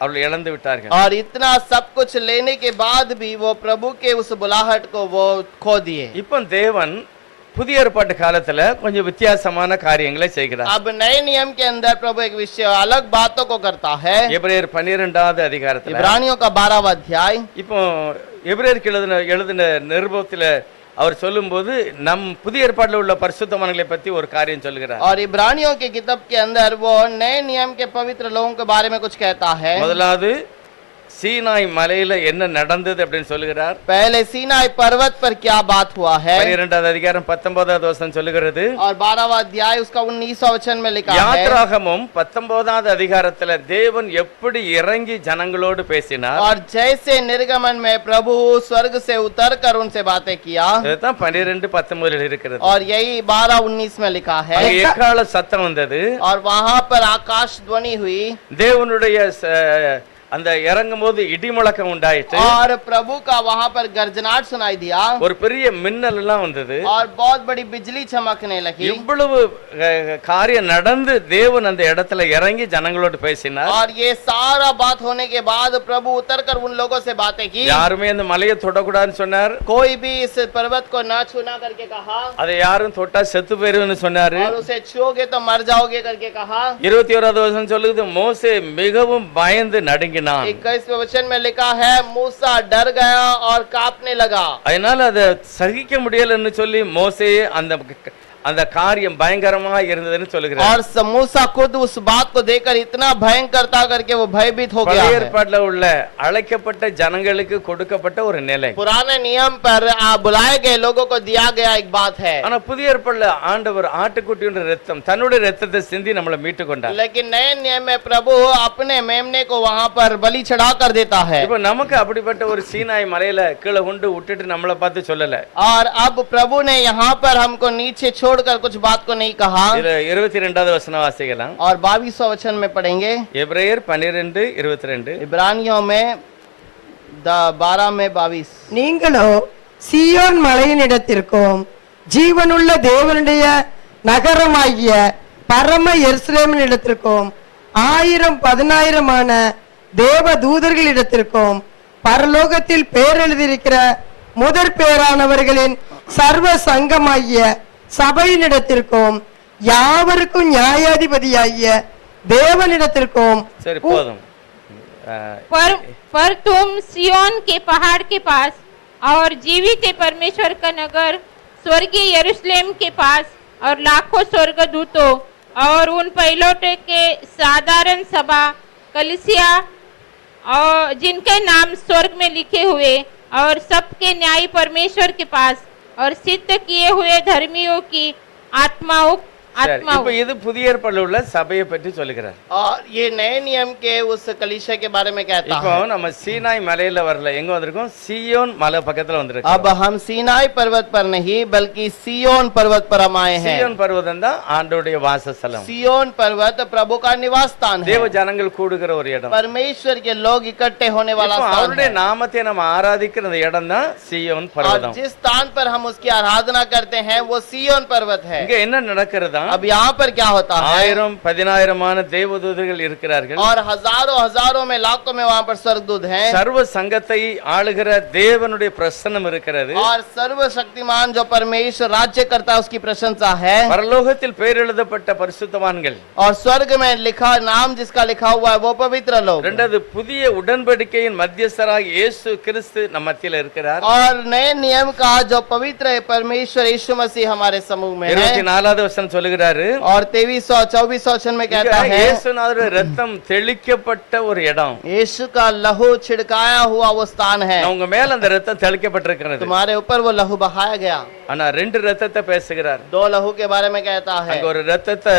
அவர்கள் இழந்து விட்டார்கள். और इतना सब कुछ लेने के बाद भी वो प्रभु के उस बुलाहट को वो खो दिए। இப்போ தேவன் புதிய ஏற்பாட்டு காலத்துல கொஞ்சம் வித்தியாசமான காரியங்களை செய்கிறார். अब नए नियम के अंदर प्रभु एक विषय अलग बातों को करता है। எபிரேயர் 12வது அதிகாரத்துல इब्रानियों का 12वां अध्याय, இப்போ எபிரேயருக்கு எழுதின நிருபத்துல அவர் சொல்லும்போது நம் புதிய ஏற்பாட்டில் உள்ள பரிசுத்தவான்களை பத்தி ஒரு காரியம் சொல்கிறார். और इब्रानियों के किताब के अंदर वो नए नियम के पवित्र लोगों के बारे में कुछ कहता है। முதலாவது சீனாய் மலையில என்ன நடந்தது அப்படின்னு சொல்லுகிறார். पहले सीनाई पर्वत पर क्या बात हुआ है, 12வது அதிகாரம் 19வது வசனம் சொல்லுகிறது. और 12वां अध्याय उसका 19वां वचन में लिखा है। யாத்ராகமம் 19வது அதிகாரத்துல தேவன் எப்படி இறங்கி ஜனங்களோடு பேசினார், और जैसे निर्गमन में प्रभु स्वर्ग से उतर कर उनसे बातें किया, அதுதான் 12:19 இருக்கிறது. और यही 12:19 में लिखा है। அங்க எக்கால சத்தம் வந்தது. और वहां पर आकाश ध्वनि हुई, தேவனுடைய அந்த இறங்கும் போது இடி முழக்கம் உண்டாயிற்று. और प्रभु का वहां पर गर्जनाट सुनाई दिया, ஒரு பெரிய மின்னல் எல்லாம் வந்தது. और बहुत बड़ी बिजली चमकने लगी। இவ்வளவு காரியம் நடந்து தேவன் அந்த இடத்துல இறங்கி ஜனங்களோடு பேசினார். और ये सारा बात होने के बाद प्रभु उतर कर उन लोगों से बातें की। யாருமே அந்த மலையை தொடக்கூடாதுன்னு சொன்னார். कोई भी इस पर्वत को न छूना करके कहा, அதை யாரும் தொட்டா செத்து போயிருன்னு சொன்னாரு. और उसे छूओगे तो मर जाओगे करके कहा। 21வது வசனம் சொல்லுது, மோசே மிகவும் பயந்து நடுங்கினான். 21वें वचन में लिखा है, मूसा डर गया और कांपने लगा। அதனால அதை சகிக்க முடியலன்னு சொல்லி மோசே அந்த காரியம் பயங்கரமா இருந்ததுன்னு சொல்லுகிறார். और मूसा खुद उस बात को देखकर इतना भयंकरता करके वो भयभीत हो गया பழைய है। ஏற்பாட்டுல உள்ள அழைக்கப்பட்ட ஜனங்களுக்கு கொடுக்கப்பட்ட ஒரு நிலை. पुराने नियम पर बुलाए गए लोगों को दिया गया एक बात है, ஆனா புதிய ஏற்பாட்டுல ஆண்டவர் ஆட்டுக்குட்டியோட ரத்தம் தன்னுடைய ரத்தத்தை சிந்தி நம்மளை மீட்டு கொண்டார். लेकिन नए नियम में प्रभु अपने मेमने को वहां पर बलि चढ़ा कर देता है। இப்ப நமக்கு அப்படிப்பட்ட ஒரு சீனாய் மலையில கீழே கொண்டு விட்டுட்டு நம்மளை பார்த்து சொல்லல. और अब प्रभु ने यहाँ पर हमको नीचे छोड़कर कुछ बात को नहीं कहा। இதுல 22வது வசனம் வாசிக்கலாம். और 22वां वचन में पढ़ेंगे, எபிரேயர் 12:22. इब्रानियों में 12 में 22। நீங்களோ சீயோன் மலையின் இடத்திற்கும் ஜீவனுள்ள தேவனுடைய நகரமாகிய பரம எருசலேமின் இடத்திற்கும் 1000-10,000 தேவ தூதர்களிடத்திற்கும் பரலோகத்தில் பேர் எழுதியிருக்கிற முதற் பேரானவர்களின் சர்வ சங்கமாகிய சபையினிடத்திற்கும் யாவருக்கும் நியாயாதிபதியாகிய தேவனிடத்திற்கும் சரி போதும். पर तुम सियोन के पहाड़ के पास और जीवित परमेश्वर का नगर स्वर्गीय यरूशलेम के पास और लाखों स्वर्गदूतों और उन पैलोटे के साधारण सभा कलिसिया और जिनके नाम स्वर्ग में लिखे हुए और सबके न्यायी परमेश्वर के पास और सिद्ध किए हुए धर्मियों की आत्माओं இப்ப இது புதிய ஏற்பாட்டில் உள்ள சபையை பற்றி சொல்லுகிறார். और ये नए नियम के उस कलीसिया के बारे में कहता இப்போ है। நம்ம சீனாய் மலையில வரல, எங்க வந்திருக்கோம்? சியோன் மலை பக்கத்துல வந்திருக்கோம். अब हम सीनाई पर्वत पर नहीं बल्कि सियोन पर्वत पर हम आए हैं। சியோன் பர்வதம் தான் ஆண்டவருடைய வாசஸ்தலம். सियोन पर्वत प्रभु का निवास स्थान है, தேவ ஜனங்கள் கூடுகிற ஒரு இடம். परमेश्वर के लोग इकट्ठे होने वाला இப்போ स्थान அவருடைய है। நாமத்தை நம்ம ஆராதிக்கிற அந்த இடம் தான் சியோன் और பர்வதம். जिस स्थान पर हम उसकी आराधना करते हैं वो सियोन पर्वत है। இங்க என்ன நடக்கிறதா? अब यहाँ पर क्या होता है? 1000-10,000 தேவதூதர்கள் இருக்கிறார்கள். और हजारों हजारों में लाखों में वहाँ पर स्वर्गदूत हैं। சர்வ சங்கத்தை ஆளுகிற தேவனுடைய பிரசன்னம் இருக்கிறது. और सर्वशक्तिमान जो परमेश्वर राज्य करता है उसकी प्रशंसा है। பரலோகத்தில் பெயர் எழுதப்பட்ட பரிசுத்தவான்கள், और स्वर्ग में लिखा नाम जिसका लिखा हुआ है वो पवित्र लोग। இரண்டாவது புதிய உடன்படிக்கையின் மத்தியஸ்தராக இயேசு கிறிஸ்து நம்ம மத்தியில இருக்கிறார். और नए नियम का जो पवित्र है परमेश्वर यीशु मसीह हमारे समूह में है। 24வது வசனம் சொல்லுகிறாரு, और 23-24 वचन में कहता है, இயேசுநாதருடைய ரத்தம் தெளிக்கப்பட்ட ஒரு இடம். यीशु का लहू छिड़काया हुआ वो स्थान है। உங்க மேல அந்த ரத்தம் தெளிக்கப்பட்டிருக்கிறது. तुम्हारे ऊपर वो लहू बहाया गया। ஆனா 2 ரத்தத்தை பேசுகிறார். 2 लहू के बारे में कहता है। அங்க ஒரு ரத்தத்தை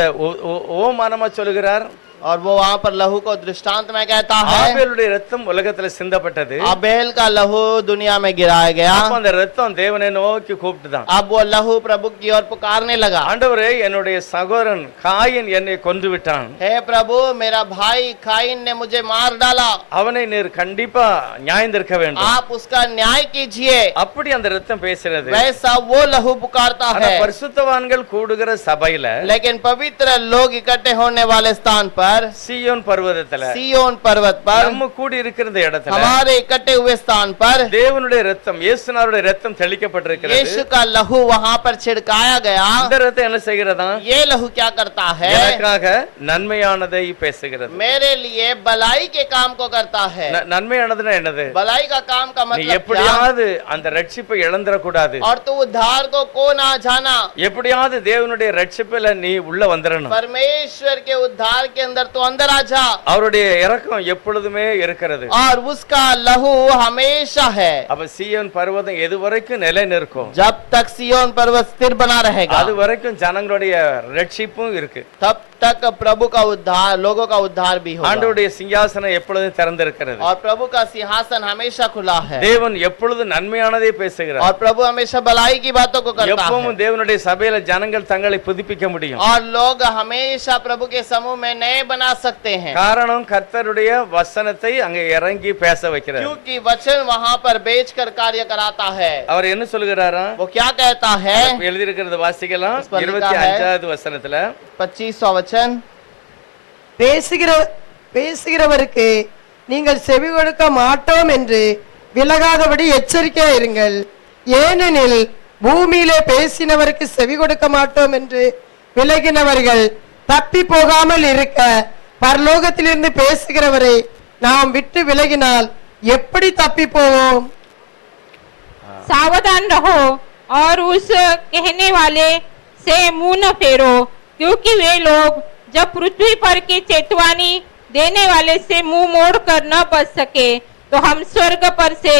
ஓமானமா சொல்லுகிறார். और वो वहाँ पर लहू को दृष्टांत में कहता है। ஆபேலுடைய ரத்தம் உலகத்துல சிந்தப்பட்டது. आबेल का लहू दुनिया में गिराया गया। அப்ப அந்த ரத்தம் தேவனை நோக்கி கூப்பிட்டுதான். अब वो लहू प्रभु की ओर पुकारने लगा, ஆண்டவரே, என்னுடைய சகோதரன் காயின் என்னை கொன்று விட்டான். हे प्रभु मेरा भाई काइन ने मुझे मार डाला, அவனை நீர் கண்டிப்பா நியாயம் தீர்க்க வேண்டும். आप उसका न्याय कीजिए। அப்படி அந்த ரத்தம் பேசுறது. वैसा वो लहू पुकारता ஆனா है। பரிசுத்தவான்கள் கூடுகிற சபையில लेकिन पवित्र लोग इकट्ठे होने वाले स्थान पर पर, சீயோன் பர்வதத்துல सिय्योन पर्वत पर, நம்ம கூடி இருக்கிற இந்த இடத்துல हमारे इकट्ठे हुए स्थान पर தேவனுடைய ரத்தம், இயேசுநாதருடைய ரத்தம் தெளிக்கப்பட்டிருக்கிறது. यीशु का लहू वहां पर छिड़काया गया। இந்த ரத்தம் என்ன செய்கிறதா? ये लहू क्या करता है? எனக்காக நன்மையானதை பேசுகிறது. मेरे लिए भलाई के काम को करता है। நன்மையானதுன்னா என்னது? भलाई का काम का நீ मतलब क्या? எப்படியாவது அந்த ரட்சிப்பை இழந்துட கூடாது. और तू उद्धार को ना जाना, எப்படியாவது தேவனுடைய ரட்சிப்புல நீ உள்ள வந்துடணும். परमेश्वर के उद्धार के अंदर तो अंदर आ जा। அவருடைய இரக்கம் எப்பொழுதுமே இருக்கிறது. और उसका लहू हमेशा है। அப்ப சீயோன் பர்வதம் எது வரைக்கும் நிலை நிற்கும்? जब तक सिय्योन पर्वत स्थिर बना रहेगा, அது வரைக்கும் ஜனங்களுடைய ரட்சிப்பும் இருக்கு. तब तक प्रभु का उद्धार, लोगों का उद्धार भी होगा। ஆண்டவருடைய சிங்காசனம் எப்பொழுதும் திறந்திருக்கிறது. और प्रभु का सिंहासन हमेशा खुला है। தேவன் எப்பொழுதும் நன்மையானதை பேசுகிறார். और प्रभु हमेशा भलाई की बातों को करता है। எப்பவும் தேவனுடைய சபையில ஜனங்கள் தங்களை புதுப்பிக்க முடியும். और लोग हमेशा प्रभु के समूह में नए बना सकते हैं, காரணம் கர்த்தருடைய வசனத்தை அங்க இறங்கி பேச வைக்கிறார். क्योंकि वचन वहां पर बेच कर कार्य कराता है। அவர் என்ன சொல்லுகிறாரா? वो क्या कहता है? எழுதி இருக்கிறது வாசிக்கலாம். उस पर लिखा है। 25வது வசனத்துல 25वां वचन, பேசுகிறவருக்கு நீங்கள் செவி கொடுக்க மாட்டோம் என்று விலகாதபடி எச்சரிக்கையா இருங்கள். ஏனெனில் பூமியிலே பேசினவருக்கு செவி கொடுக்க மாட்டோம் என்று விலகினவர்கள் தப்பி போகாமல் இருக்க பரலோகத்திலிருந்து பேசுகிறவரை நாம் விட்டு விலகினால் எப்படி தப்பி போவோம்? सावधान रहो और उस कहने वाले से मुंह न फेरो, क्योंकि वे लोग जब पृथ्वी पर की चेतावनी देने वाले से मुंह मोड़ कर न बच सके, तो हम स्वर्ग पर से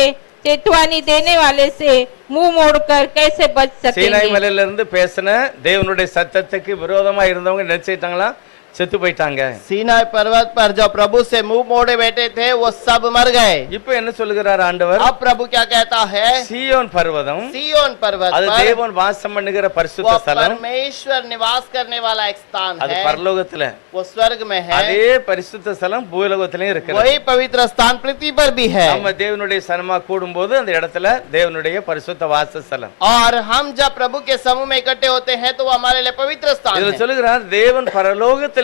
चेतावनी देने वाले से मुंह मोड़कर कैसे बच சீனாய் सकेंगे? மலையில இருந்து பேசின தேவனுடைய சத்தத்துக்கு விரோதமா இருந்தவங்க நினைச்சிட்டாங்களா? செத்து போயிட்டாங்க. सीनाई पर्वत पर जो प्रभु से मुंह मोड़े बैठे थे वो सब मर गए। இப்போ என்ன சொல்லுகிறார் ஆண்டவர்? अब प्रभु क्या कहता है? சீயோன் பர்வதம் सिय्योन पर्वत அது पर தேவன் வாசம் பண்ணுகிற वो பரிசுத்த ஸ்தலம். परमेश्वर निवास करने वाला एक स्थान அது है, பரலோகத்துல. वो स्वर्ग में है। அதே பரிசுத்த ஸ்தலம் பூலோகத்திலயும் இருக்கிறது. वही पवित्र स्थान पृथ्वी पर भी है। நம்ம தேவனுடைய சனமா கூடும்போது அந்த இடத்துல தேவனுடைய பரிசுத்த வாசஸ்தலம். और हम जब प्रभु के समूह में इकट्ठे होते हैं तो वो हमारे लिए पवित्र स्थान இதுல है। சொல்லுகிறார் தேவன் பரலோகத்திலிருந்து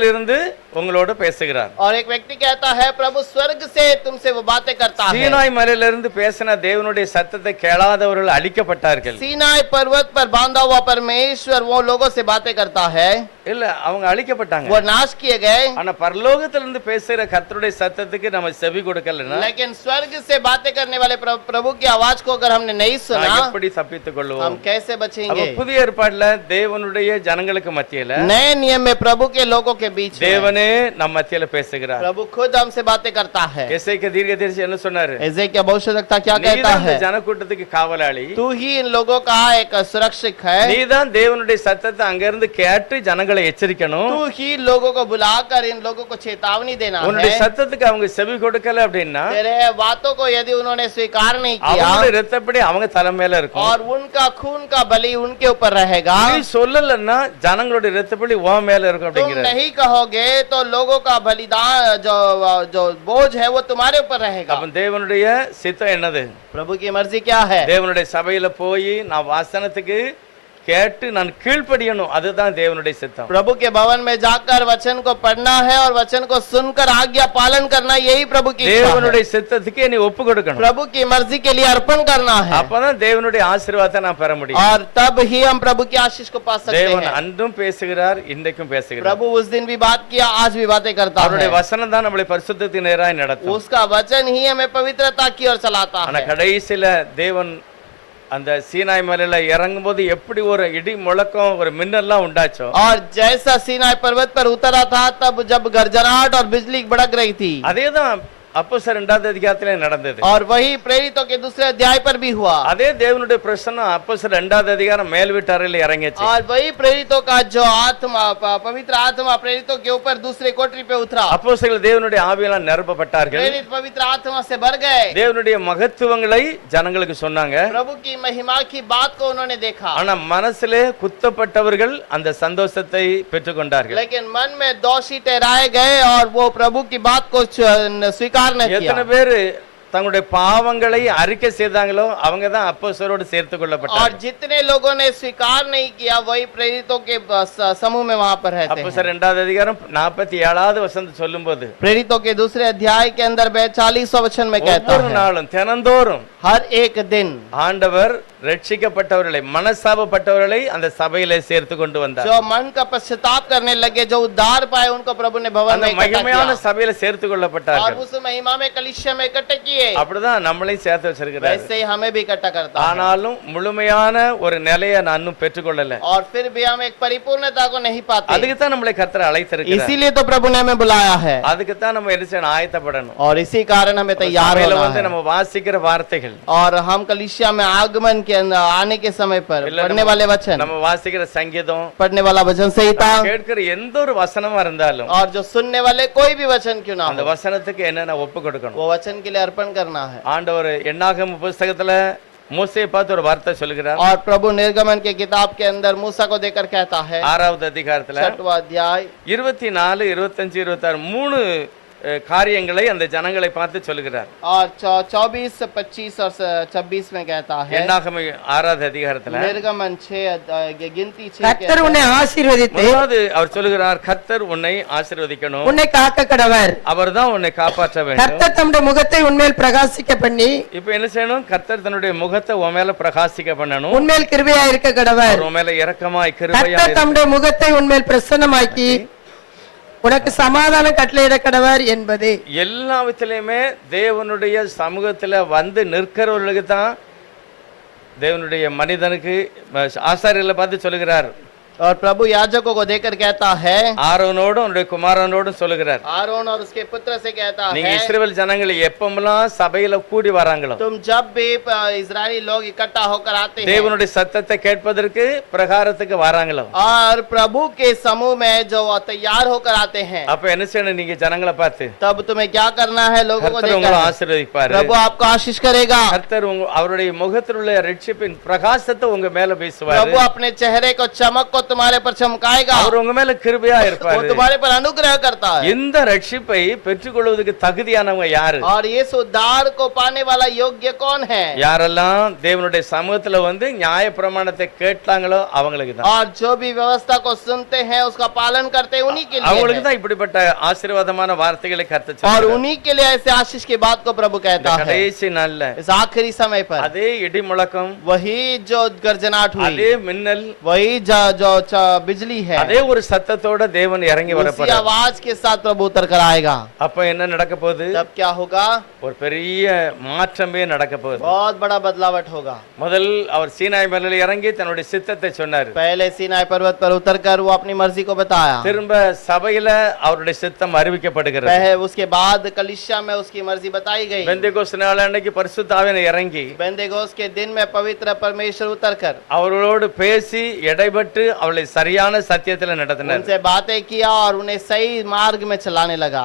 உங்களோட பேசுகிறார். और एक व्यक्ति कहता है प्रभु स्वर्ग से तुमसे वो बातें करता है। சீனாய் மலையில இருந்து பேசின தேவனுடைய சத்தத்தை கேளாதவர்கள் அழிக்கப்பட்டார்கள். सीनाई पर्वत पर बांधा हुआ परमेश्वर वो लोगों से बातें करता है, இல்ல அவங்க அழிக்கப்பட்டாங்க. वो नाश किए गए। ஆனா பரலோகத்திலிருந்து பேசுகிற கர்த்தருடைய சத்தத்துக்கு நம்ம செவி கொடுக்கலன்னா लेकिन स्वर्ग से बातें करने वाले प्रभु की आवाज को अगर हमने नहीं सुना, எப்படி தப்பித்துக் हम கொள்வோம்? कैसे அப்ப बचेंगे? புதிய ஏற்பாடுல தேவனுடைய ஜனங்களுக்கு மத்தியில नए नियम में प्रभु के लोगों के बीच में தேவனே நம்ம மத்தியில பேசுகிறார். प्रभु खुद हमसे बातें करता है। எசேக்கியா தீர்க்கதரிசி என்ன சொன்னாரு? एजेकिया भविष्यवक्ता क्या कहता நீதான் இந்த है? ஜனக்கூட்டத்துக்கு காவலாளி. तू ही इन लोगों का एक सुरक्षक है। நீதான் தேவனுடைய சத்தத்தை அங்க இருந்து கேட்டு ஜனங்களை எச்சரிக்கணும். तू ही लोगों को बुलाकर इन लोगों को चेतावनी देना உன்னுடைய है। சத்தத்துக்கு அவங்க செவி கொடுக்கல அப்படின்னா तेरे बातों को यदि उन्होंने स्वीकार नहीं किया அவங்களுடைய ரத்தப்படி அவங்க தலை மேல இருக்கும். और उनका खून का बलि उनके ऊपर रहेगा, நீ சொல்லலன்னா ஜனங்களுடைய ரத்தப்படி உன் மேல இருக்கும் तुम அப்படிங்கிற. नहीं कहोगे तो लोगों का बलिदान जो बोझ है वो तुम्हारे ऊपर रहेगा। அப்ப தேவனுடைய சித்தம் என்னது? प्रभु की मर्जी क्या है? தேவனுடைய சபையில போய் நான் வாசனத்துக்கு கேட்டு நான் கீழ்ப்படியணும், அதுதான் தேவனுடைய சித்தம். प्रभु के भवन में जाकर वचन को पढ़ना है और वचन को सुनकर आज्ञा पालन करना, यही प्रभु की इच्छा है। தேவனுடைய சித்தத்துக்கு நீ ஒப்பு கொடுக்கணும். प्रभु की मर्जी के लिए अर्पण करना है அப்பதான் தேவனுடைய ஆசீர்வாதத்தை நான் பெற முடியும். और तब ही हम प्रभु की आशीष को पा सकते தேவன் हैं। அன்றும் பேசுகிறார், இன்றைக்கும் பேசுகிறார். प्रभु उस दिन भी बात किया, आज भी बातें करता அவருடைய है। வசனம் தான் நம்மளை பரிசுத்தத்தின் நேராய் நடத்தும். उसका वचन ही हमें पवित्रता की ओर चलाता ஆனா है। கடைசியில தேவன் அந்த சீனாய் மலையில இறங்கும் போது எப்படி ஒரு இடி முழக்கம் ஒரு மின்னல்லாம் உண்டாச்சோ, और जैसा सीनाई पर्वत पर उतरा था तब जब गर्जनाहट और बिजली भड़क रही थी, அதேதான் அப்போஸ்தலர் 2வது அதிகாரத்திலே நடந்தது. और वही प्रेरितों के दूसरे अध्याय पर भी हुआ। அதே தேவனுடைய பிரசன்னம் அப்போஸ்தலர் 2வது அதிகாரம் மேல் வீட்டறையில இறங்கிச்சு. और वही प्रेरितों का जो आत्मा, पवित्र आत्मा प्रेरितों के ऊपर दूसरे कोठरी पे उतरा। அப்போஸ்தலர்கள் தேவனுடைய ஆவியால் நிரப்பப்பட்டார்கள். प्रेरित पवित्र आत्मा से भर गए। தேவனுடைய மகத்துவங்களை ஜனங்களுக்கு சொன்னாங்க. प्रभु की महिमा की बात को उन्होंने देखा, ஆனா மனசிலே குத்தப்பட்டவர்கள் அந்த சந்தோஷத்தை பெற்றுக்கொண்டார்கள். लेकिन मन में दोषी ठहराए गए और वो प्रभु की बात को स्वीकार न எத்தனை किया। பேரு தங்களுடைய பாவங்களை அறிக்கை செய்தாங்களோ அவங்க தான் அப்போஸ்தலரோடு சேர்த்து और கொள்ளப்பட்டார்கள். जितने लोगों ने स्वीकार नहीं किया वही प्रेरितों के समूह में वहां पर रहते हैं। அப்போஸ்தலர் 2வது அதிகாரம் 47வது வசனம் சொல்லும்போது प्रेरितों के दूसरे अध्याय के अंदर 42वां वचन में कहता ஒவ்வொரு है நாளும் தினந்தோறும் हर एक दिन ஆண்டவர் ரட்சிக்கப்பட்டவர்களை மனஸ்தாபப்பட்டவர்களை அந்த சபையிலே சேர்த்து கொண்டு வந்தார். जो मन का पश्चाताप करने लगे, जो उद्धार पाए, उनको प्रभु ने भवन அந்த में इकट्ठा மகிமையான किया சபையில சேர்த்து और கொள்ளப்பட்டார்கள். उस महिमा में कलीसिया में इकट्ठे किए। அப்படிதான் நம்மளையும் சேர்த்து வச்சிருக்கிறார். वैसे ही हमें भी इकट्ठा करता है। ஆனாலும் முழுமையான ஒரு நிலையை நான் இன்னும் பெற்றுக்கொள்ளல. और फिर भी हम एक परिपूर्णता को नहीं पाते। அதுக்கு தான் நம்மளை கர்த்தர் அழைத்திருக்கிறார். इसीलिए तो प्रभु ने हमें बुलाया है அதுக்கு தான் நம்ம என்ன செய்யணும்? ஆயத்தப்படணும். और इसी कारण हमें तैयार சபையில होना வந்து है। நம்ம வாசிக்கிற வார்த்தைகள், और हम कलीसिया में आगमन के अंदर आने के समय पर पढ़ने वाले वचन, நம்ம வாசிக்கிற சங்கீதம், पढ़ने वाला वचन संहिता கேட்கிற எந்த ஒரு வசனமா இருந்தாலும் और जो सुनने वाले कोई भी वचन क्यों ना அந்த हो, வசனத்துக்கு என்னென்ன ஒப்பு கொடுக்கணும். वो वचन के लिए अर्पण करना है। ஆண்டவர் என்னாகம புத்தகத்துல மோசேயை பார்த்து ஒரு வார்த்தை சொல்லுகிறார். और प्रभु निर्गमन के किताब के अंदर मूसा को देकर कहता है 6வது அதிகாரத்துல 6वां अध्याय 24, 25, 26 மூணு காரியங்களை அந்த ஜனங்களை பார்த்து சொல்லுகிறார். और 24, 25 और 26 में कहता है என்னாகம 6வது அதிகாரத்துல निर्गमन 6 गिनती 6 கர்த்தர் உன்னை ஆசீர்வதித்து முதலாவது அவர் சொல்லுகிறார், கர்த்தர் உன்னை ஆசீர்வதிக்கணும், உன்னை காக்க கடவர். அவர்தான் உன்னை காப்பாற்ற வேண்டும். கர்த்தர் தம்முடைய முகத்தை உன்மேல் பிரகாசிக்க பண்ணி இப்ப என்ன செய்யணும்? கர்த்தர் தன்னுடைய முகத்தை உன் மேல பிரகாசிக்க பண்ணணும். உன்மேல் கிருபையா இருக்க கடவர். உன் மேல இரக்கமாய் கிருபையா கர்த்தர் தம்முடைய முகத்தை உன்மேல் பிரசன்னமாக்கி உனக்கு சமாதானம் கட்டளையிட கடவர் என்பது. எல்லா விதத்திலுமே தேவனுடைய சமூகத்துல வந்து நிற்கிறவர்களுக்கு தான் தேவனுடைய மனிதனுக்கு ஆசாரியர்களை பார்த்து சொல்லுகிறார். और प्रभु याजकों को देकर कहता है, ஆரோனோடும் அவனுடைய குமாரனோடும் சொல்லுகிறார், आरोन और उसके पुत्र से कहता நீங்க है, இஸ்ரவேல் ஜனங்கள் எப்பமெல்லாம் சபையில கூடி வராங்களோ, तुम जब भी इजरायली लोग इकट्ठा होकर आते हैं தேவனுடைய சத்தத்தை கேட்பதற்கு பிரகாரத்துக்கு வராங்களோ, और प्रभु के समूह में जो तैयार होकर आते हैं, அப்ப என்ன செய்யணும்? நீங்க ஜனங்களை பார்த்து तब तुम्हें क्या करना है? लोगों को கர்த்தர் உங்களை देखकर ஆசீர்வதிப்பாரு. प्रभु आपको आशीष करेगा। கர்த்தர் அவருடைய முகத்தில் உள்ள ரட்சிப்பின் பிரகாசத்தை உங்க மேல பேசுவாரு. प्रभु अपने चेहरे को चमक को तुम्हारे पर चमकाएगा। அவர் உங்க மேல கிருபையா वो இருப்பாரு. तुम्हारे पर अनुग्रह करता है। இந்த ரட்சிப்பை பெற்றுக்கொள்வதற்கு தகுதியானவங்க யாரு? और ये उद्धार को पाने वाला योग्य कौन है? யாரெல்லாம் தேவனுடைய சமூகத்துல வந்து நியாய பிரமாணத்தை கேட்டாங்களோ அவங்களுக்கு தான். और जो भी व्यवस्था को सुनते हैं उसका पालन करते हैं, उन्हीं के लिए அவங்களுக்கு है। தான் இப்படிப்பட்ட ஆசீர்வாதமான வார்த்தைகளை கர்த்தர் और சொல்றார். उन्हीं के लिए ऐसे आशीष की बात को प्रभु இந்த कहता है। கடைசி நாள்ல इस आखिरी समय पर அதே இடி முழக்கம், वही जो गर्जनाट அதே हुई, மின்னல், वही जो बिजली है, அதே ஒரு சத்தத்தோட தேவன் இறங்கி उसी வரப்போறார். आवाज के साथ प्रभु उतर कर आएगा। அப்ப என்ன நடக்க போகுது? तब क्या होगा? ஒரு பெரிய மாற்றமே நடக்க போகுது. बहुत बड़ा बदलावट होगा। முதல் அவர் சீனாய் மலையில் இறங்கி தன்னுடைய சித்தத்தை சொன்னார். पहले सीनाई पर्वत पर उतरकर वो अपनी मर्जी को बताया। திரும்ப சபையில அவருடைய சித்தம் அறிவிக்கப்படுகிறது. उसके बाद कलिसिया में उसकी मर्जी बताई गई। பெந்தேகோஸ்து நாள் அன்னைக்கு பரிசுத்த ஆவியானவர் இறங்கி बेंदेगोस के दिन में पवित्र परमेश्वर उतरकर அவர்களோடு பேசி எடைபட்டு அவளை சரியான சத்தியத்துல நடத்தினார். उनसे बातें किया और उन्हें सही मार्ग में चलाने लगा।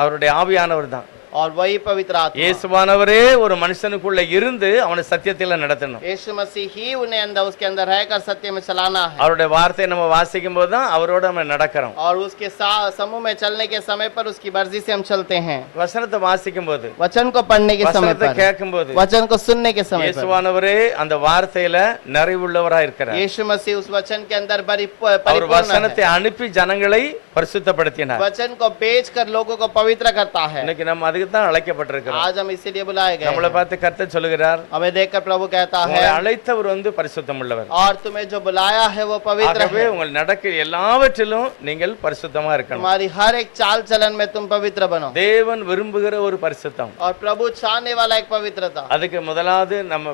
அவருடைய ஆவியானவர் தான். और वही पवित्र आत्मा, இயேசுவானவரே ஒரு மனுஷனுக்குள்ள இருந்து அவனை சத்தியத்துல நடத்தணும். यीशु मसीह ही उन्हें अंदर उसके अंदर रहकर सत्य में चलाना है। அவருடைய வார்த்தையை நம்ம வாசிக்கும் போது தான் அவரோட நம்ம நடக்கிறோம். और उसके समूह में चलने के समय पर उसकी मर्जी से हम चलते हैं। வசனத்தை வாசிக்கும் போது, वचन को पढ़ने के समय வசனத்தை पर, கேட்கும் போது वचन को सुनने के समय पर இயேசுவானவரே அந்த வார்த்தையில நிறைவுள்ளவரா இருக்கிறார். यीशु मसीह उस वचन के अंदर அவர் परिपूर्ण வசனத்தை அனுப்பி ஜனங்களை பரிசுத்தப்படுத்தினார். वचन को बेचकर लोगों को पवित्र करता है। இன்னைக்கு நம்ம அதுக்கு தான் அழைக்கப்பட்டிருக்கிறோம். आज हम इसीलिए बुलाए गए நம்மளை हैं। பார்த்து கர்த்தர் சொல்லுகிறார், हमें देखकर प्रभु कहता है, உங்களை அழைத்தவர் வந்து பரிசுத்தம் உள்ளவர். और तुम्हें जो बुलाया है वो पवित्र ஆகவே है। உங்கள் நடக்க எல்லாவற்றிலும் நீங்கள் பரிசுத்தமா இருக்கணும். तुम्हारी हर एक चाल चलन में तुम पवित्र बनो। தேவன் விரும்புகிற ஒரு பரிசுத்தம். और प्रभु चाहने वाला एक पवित्रता। அதுக்கு முதலாவது நம்ம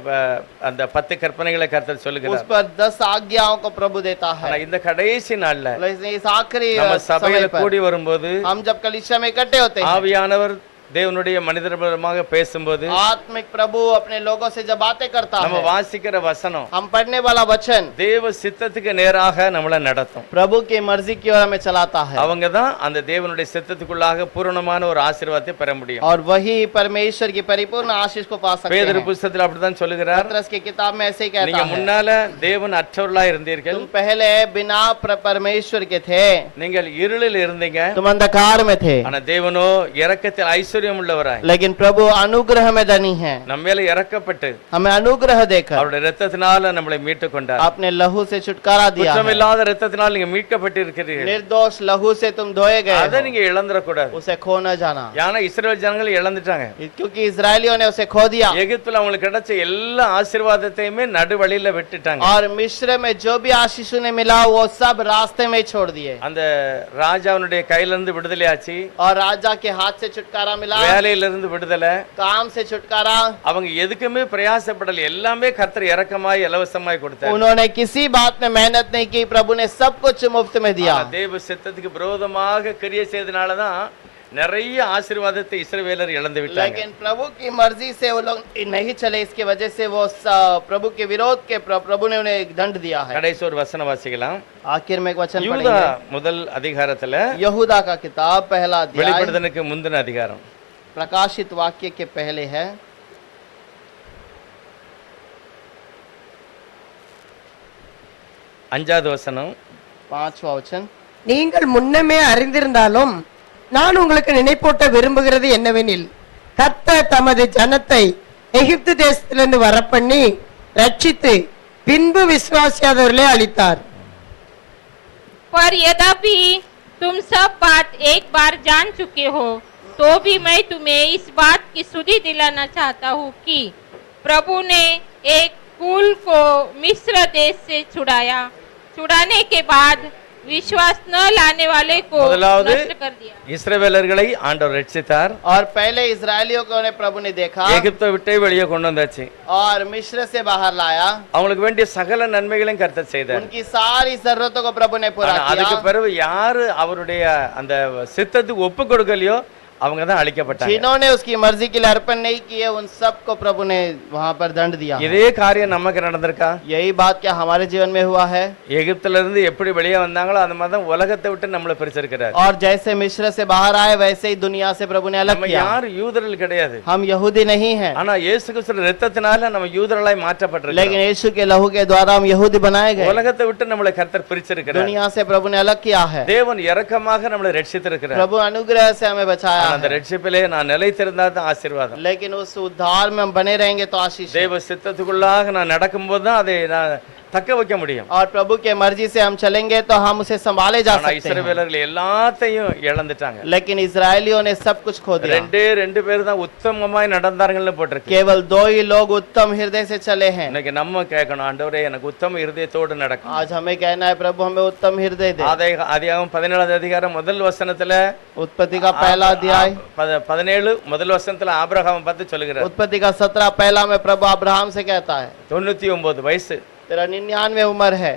அந்த 10 கற்பனைகளை கர்த்தர் उस சொல்லுகிறார். पर 10 आज्ञाओं को प्रभु देता ஆனா है। இந்த கடைசி நாள்ல लेकिन इस आखिरी நம்ம சபையில समय पर கூடி வரும்போது हम जब कलीसिया में इकट्ठे होते हैं, ஆவியானவர் தேவனுடைய மனிதர்களமாக பேசும்போது आत्मिक प्रभु अपने लोगों से जब बातें करता நம்ம है, வாசிக்கிற வசனம் हम पढ़ने वाला वचन தேவ சித்தத்துக்கு நேராக நம்மளை நடத்தும். प्रभु की मर्जी की ओर हमें चलाता है। அவங்க தான் அந்த தேவனுடைய சித்தத்துக்குள்ளாக பூரணமான ஒரு ஆசீர்வாதத்தை பெற முடியும். और वही परमेश्वर की परिपूर्ण आशीष को पा सकते பேதுரு हैं। புத்தகத்தில் அப்படிதான் சொல்லுகிறார், पतरस की किताब में ऐसे ही நீங்க कहता है, முன்னால தேவன் அற்றவர்களா இருந்தீர்கள், तुम पहले बिना परमेश्वर के थे, நீங்கள் இருளில் இருந்தீங்க, तुम अंधकार में थे, ஆனா தேவனோ இரக்கத்தில் ஐஸ்வர்யம் உள்ளவராய் लेकिन प्रभु अनुग्रह में धनी है, நம்ம மேல இறக்கப்பட்டு हमें अनुग्रह देकर அவருடைய இரத்தத்தினால நம்மளை மீட்டு கொண்டார். अपने लहू से छुटकारा दिया है। குற்றமில்லாத இரத்தத்தினால நீங்க மீட்கப்பட்டு இருக்கிறீர்கள். निर्दोष लहू से तुम धोए गए அதை हो, நீங்க இழந்துட கூடாது. उसे खो न जाना, ஏன்னா இஸ்ரவேல் ஜனங்கள் இழந்துட்டாங்க. क्योंकि इजरायलियों ने उसे खो दिया எகிப்துல அவங்களுக்கு கிடைச்ச எல்லா ஆசீர்வாதத்தையுமே நடுவழியில விட்டுட்டாங்க. और मिस्र में जो भी आशीष उन्हें मिला वो सब रास्ते में छोड़ दिए, அந்த ராஜாவுடைய கையில இருந்து விடுதலை ஆச்சு, और राजा के हाथ से छुटकारा मिला, வேலையில இருந்து விடுதலை, काम से छुटकारा। அவங்க எதுக்குமே பிரயாசப்படல, எல்லாமே கர்த்தர் இரக்கமாய் இலவசமாய் கொடுத்தார். उन्होंने किसी बात में मेहनत नहीं की, प्रभु ने सब कुछ मुफ्त में दिया। ஆனா, தேவ சித்தத்துக்கு விரோதமாக கிரியை செய்தனால தான் நிறைய ஆசீர்வாதத்தை இஸ்ரவேலர் இழந்து விட்டாங்க. लेकिन प्रभु की मर्जी से वो लोग नहीं चले, इसकी वजह से वो प्रभु के विरोध के प्रभु ने उन्हें एक दंड दिया है। கடைசி ஒரு வசனம் வாசிக்கலாம். आखिर में एक वचन யூதா पढ़ेंगे, முதல் அதிகாரத்துல यहूदा का किताब पहला अध्याय, வெளிப்படுத்தலுக்கு முந்தின அதிகாரம் प्रकाशित वाक्य के पहले है 5வது வசனம். 5वां वचन, நீங்கள் முன்னமே அறிந்திருந்தாலும் நான் உங்களுக்கு நினைப்பூட்ட விரும்புகிறது என்னவெனில், கர்த்தர் தமது ஜனத்தை எகிப்து தேசத்திலிருந்து வரப்பண்ணி ரட்சித்து பின்பு விசுவாசியாதவர்களே அளித்தார். पर यद्यपि तुम सब बात एक बार जान चुके हो, तो भी मैं तुम्हें इस बात की सुधि दिलाना चाहता हूँ कि प्रभु ने एक कुल को मिस्र देश से छुड़ाने के बाद विश्वास न लाने वाले को முதலாவது नष्ट कर दिया। இஸ்ரவேலர்களை ஆண்டவர் ரட்சித்தார். और पहले इजरायलियों को उन्हें प्रभु ने देखा எகிப்தை விட்டு வெளியே கொண்டு வந்தாச்சு. और मिस्र से बाहर लाया, அவங்களுக்கு வேண்டிய சகல நன்மைகளையும் கர்த்தர் செய்தார். उनकी सारी जरूरतों को प्रभु ने पूरा ஆனா, அதுக்கு किया। பிறகு யாரு அவருடைய அந்த சித்தத்துக்கு ஒப்பு கொடுக்கலையோ அவங்க தான் அழிக்கப்பட்டாங்க. जिन्होंने उसकी मर्जी के लिए अर्पण नहीं किए, उन सबको प्रभु ने वहां पर दंड दिया। இதே காரியம் நமக்கு நடந்திருக்கா? यही बात क्या हमारे जीवन में हुआ है? எகிப்துல இருந்து எப்படி வெளியே வந்தாங்களோ அந்த மாதிரி தான் உலகத்தை விட்டு நம்மளை பிரிச்சிருக்கிறார். और जैसे मिस्र से बाहर आए वैसे ही दुनिया से प्रभु ने अलग நம்ம किया। யாரும் யூதர்கள் கிடையாது. हम यहूदी नहीं हैं, ஆனா இயேசு கிறிஸ்துவின் இரத்தத்தினால நம்ம யூதர்களாய் மாற்றப்பட்டிருக்கிறோம். लेकिन यीशु के लहू के द्वारा हम यहूदी बनाए गए। உலகத்தை விட்டு நம்மளை கர்த்தர் பிரிச்சிருக்கிறார். दुनिया से प्रभु ने अलग किया है। தேவன் இரக்கமாக நம்மளை ரட்சித்திருக்கிறார். प्रभु अनुग्रह से हमें बचाया ஆனா, அந்த है। ரட்சிப்பிலே நான் நிலைத்திருந்தா தான் ஆசீர்வாதம். लेकिन उस उद्धार में हम बने रहेंगे तो आशीष है। தேவ சித்தத்துக்குள்ளாக நான் நடக்கும்போது தான் அதை நான் தக்க வைக்க முடியும். और प्रभु के मर्जी से हम चलेंगे तो हम उसे संभाले जा ஆனா सकते हैं। இஸ்ரவேலர்கள் எல்லாத்தையும் இழந்துட்டாங்க. लेकिन इजरायलियों ने सब कुछ खो दिया। ரெண்டு பேர் தான் உத்தமமாய் நடந்தார்கள்னு போட்டிருக்கு. केवल 2 ही लोग उत्तम हृदय से चले हैं। இன்னைக்கு நம்ம கேட்கணும், ஆண்டவரே எனக்கு உத்தம இருதயத்தோடு நடக்கும். आज हमें कहना है, प्रभु हमें उत्तम हृदय दे। ஆதியாகமம் 17வது அதிகாரம் முதல் வசனத்துல उत्पत्ति का पहला अध्याय 17 முதல் வசனத்துல ஆபிரகாம் பார்த்து சொல்லுகிறார். उत्पत्ति का 17 पहला में प्रभु अब्राहम से कहता है, 99 वयसு, तेरा 99 उम्र है।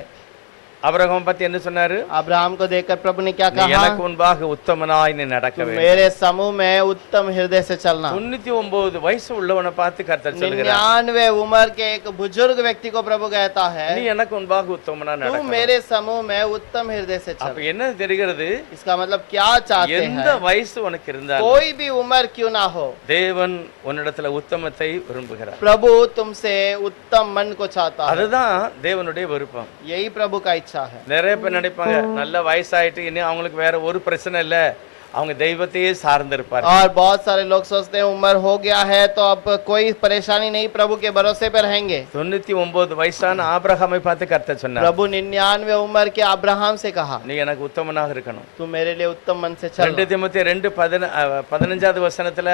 ஆபிரகாம் பத்தி என்ன சொன்னாரு? अब्राहम को देखकर प्रभु ने क्या நீ कहा? எனக்கு முன்பாக உத்தமனாய் நீ நடக்க तुम வேண்டும். मेरे समूह में उत्तम हृदय से चलना। 99 वयசு உள்ளவனை பார்த்து கர்த்தர் சொல்லுகிறார், 99 उम्र के एक बुजुर्ग व्यक्ति को प्रभु कहता है, நீ எனக்கு முன்பாக உத்தமனா तू நடக்க. मेरे समूह में उत्तम हृदय से அப்ப चल। என்ன தெரிகிறது? इसका मतलब क्या चाहते எந்த हैं? வயசு உனக்கு இருந்தாலும் कोई भी उम्र क्यों ना हो, தேவன் உன்னிடத்துல உத்தமத்தை விரும்புகிறார். प्रभु तुमसे उत्तम मन को चाहता है। அதுதான் தேவனுடைய விருப்பம். यही प्रभु का इच्छा है। நிறைய பேர் நினைப்பாங்க, நல்ல வயசாயிட்டு இனி அவங்களுக்கு வேற ஒரு பிரச்சனை இல்ல, அவங்க தெய்வத்தையே சார்ந்து இருப்பார். और बहुत सारे लोग सोचते हैं उम्र हो गया है तो अब कोई परेशानी नहीं, प्रभु के भरोसे पर रहेंगे। 99 वयசான ஆபிரகாமை பார்த்து கர்த்தர் சொன்னார், प्रभु 99 उम्र के अब्राहम से कहा, நீ எனக்கு உத்தமனாக இருக்கணும். तू मेरे लिए उत्तम मन से चल। 2 தீமோத்தேயு 2:15வது வசனத்துல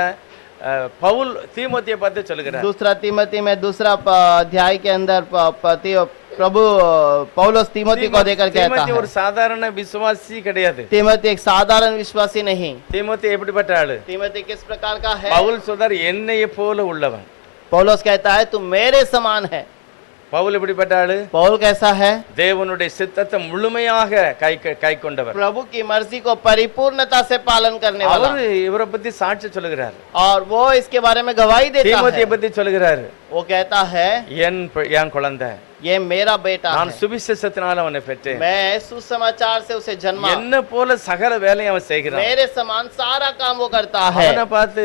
பவுல் தீமோத்தேயை பார்த்து சொல்லுகிறார், दूसरा तीमोथी में दूसरा अध्याय के अंदर प्रभु पौलुस तीमोथी को देकर कहता தீமோத்தேயு है, ஒரு சாதாரண விசுவாசி கிடையாது. तीमोथी एक साधारण विश्वासी नहीं। தீமோத்தேயு எப்படிப்பட்ட ஆளு? तीमोथी किस प्रकार का है? பவுல் சொல்றார், என்னைய போல உள்ளவன். पौलुस कहता है तू मेरे समान है। பவுல் எப்படிப்பட்ட ஆளு? पौल कैसा है? தேவனுடைய சித்தத்தை முழுமையாக கை கொண்டவர். प्रभु की मर्जी को परिपूर्णता से पालन करने वाला। அவர் இவரை பத்தி சாட்சி சொல்லுகிறார். और वो इसके बारे में गवाही देता தீமோத்தேயை है। பத்தி சொல்லுகிறார், वो कहता है, என் குழந்தை ये मेरा बेटा நான் है, சுவிசேஷத்தினால அவனை பெற்றேன், मैं सुसमाचार से उसे जन्मा, என்ன போல சகல வேலையும் அவன் செய்கிறான். मेरे समान सारा काम वो करता है। அவனை பார்த்து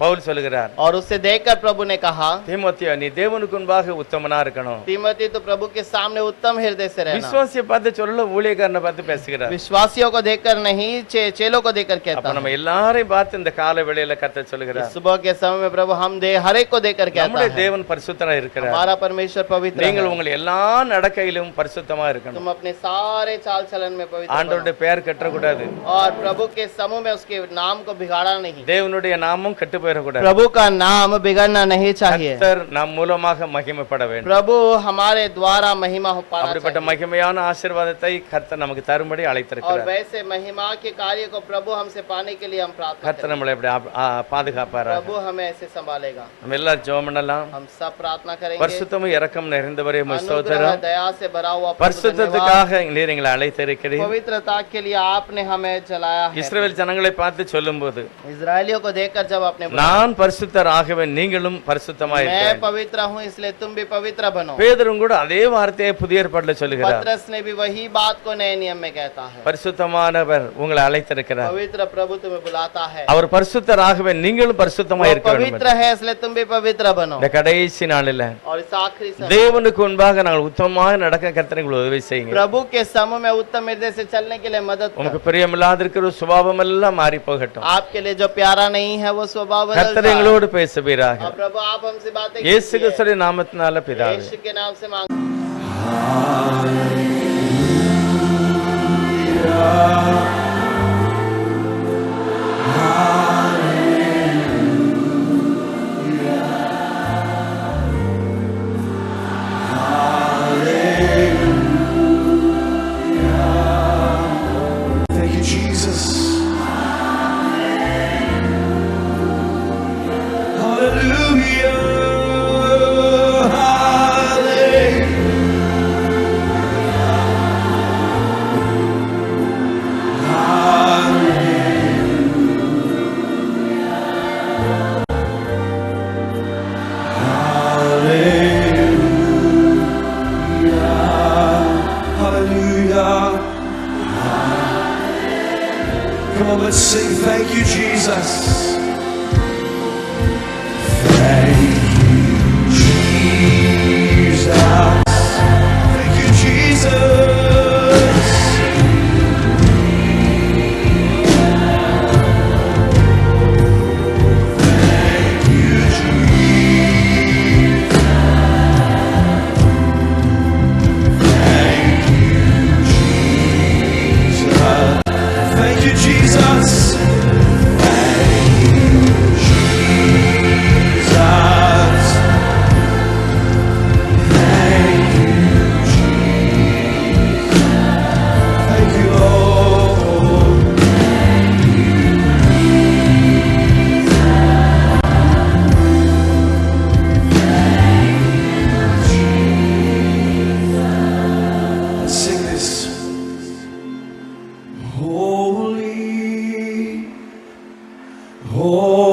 பவுல் சொல்லுகிறார், और उसे देखकर प्रभु ने कहा, தீமோத்தேயு நீ தேவனுக்கு முன்பாக உத்தமனா இருக்கணும். तीमोथी तो प्रभु के सामने उत्तम हृदय से रहना। விசுவாசியை பார்த்து சொல்லல, ஊழியக்காரனை பார்த்து பேசுகிறார். विश्वासियों को देखकर नहीं, चेलों को देखकर कहता அப்ப है। நம்ம எல்லாரையும் பார்த்து இந்த கால வேளையில கர்த்தர் சொல்லுகிறார், इस सुबह के समय में प्रभु हम हर एक को देखकर कहता நம்முடைய है, தேவன் பரிசுத்தரா இருக்கிறார். हमारा परमेश्वर पवित्र நீங்கள் है। உங்கள் எல்லா நடக்கையிலும் பரிசுத்தமா இருக்கணும். तुम अपने सारे चाल चलन में पवित्र ஆண்டவருடைய பெயர் கட்டக்கூடாது, बनो। और प्रभु के समूह में उसके नाम को बिगाड़ा नहीं, தேவனுடைய நாமம் கெட்டு போயிடக்கூடாது. प्रभु का नाम बिगड़ना नहीं चाहिए। கர்த்தர் நம் மூலமாக மகிமைப்பட வேண்டும். प्रभु हमारे द्वारा महिमा हो पाना அப்படிப்பட்ட चाहिए। மகிமையான ஆசீர்வாதத்தை கர்த்தர் நமக்கு தரும்படி और அழைத்திருக்கிறார். वैसे महिमा के कार्य को प्रभु हमसे पाने के लिए हम प्रार्थना கர்த்தர் करें। நம்மளை இப்படி பாதுகாப்பாரா. प्रभु हमें ऐसे संभालेगा। நம்ம எல்லாரும் ஜெபம் பண்ணலாம். हम सब प्रार्थना करेंगे। பரிசுத்தமும் இரக்கம் நிறைந்தவரே உம்மை अनुग्रह ஸ்தோத்திரம். दया से भरा हुआ प्रभु धन्यवाद। பரிசுத்தத்துக்காக நீர் எங்களை அழைத்திருக்கிறீர். पवित्रता के लिए आपने हमें चलाया है। இஸ்ரவேல் ஜனங்களை பார்த்து சொல்லும்போது, इजरायलियों को देखकर जब आपने बोला, நான் பரிசுத்தர் ஆகவே நீங்களும் பரிசுத்தமாய் मैं இருக்க. पवित्र हूँ इसलिए तुम भी पवित्र बनो। பேதுரும் கூட அதே வார்த்தையை புதிய ஏற்பாட்டுல சொல்லுகிறார். पतरस ने भी वही बात को नए नियम में कहता है। பரிசுத்தமானவர் உங்களை அழைத்திருக்கிறார். पवित्र प्रभु तुम्हें बुलाता है। அவர் பரிசுத்தர் ஆகவே நீங்களும் பரிசுத்தமாய் वो இருக்க வேண்டும். पवित्र है इसलिए तुम भी पवित्र बनो। இந்த கடைசி நாளில और इस आखिरी समय தேவனுக்கு முன்பாக நாங்கள் உத்தமமாக நடக்க கர்த்தர் எங்களுக்கு உதவி செய்யுங்க. प्रभु के समूह में उत्तम हृदय से चलने के लिए मदद உமக்கு करो। பிரியமில்லாத இருக்கிற சுபாவம் எல்லாம் மாறி போகட்டும். आपके लिए जो प्यारा नहीं है वो स्वभाव बदल கர்த்தர் जाए। எங்களோடு பேசுவீராக. और प्रभु आप हमसे बातें இயேசு कीजिए। கிறிஸ்துவின் நாமத்தினால பிதாவே. यीशु के नाम से मांग। Thank you, Jesus. Hallelujah. Hallelujah. Come on, let's sing. Thank you, Jesus. Thank you, Jesus. Thank you, Jesus. Thank you, Jesus. Thank you, Jesus. Thank you, Jesus. Thank you, Jesus. Thank you, Jesus. Thank you, Lord. Let's sing this. Holy, holy.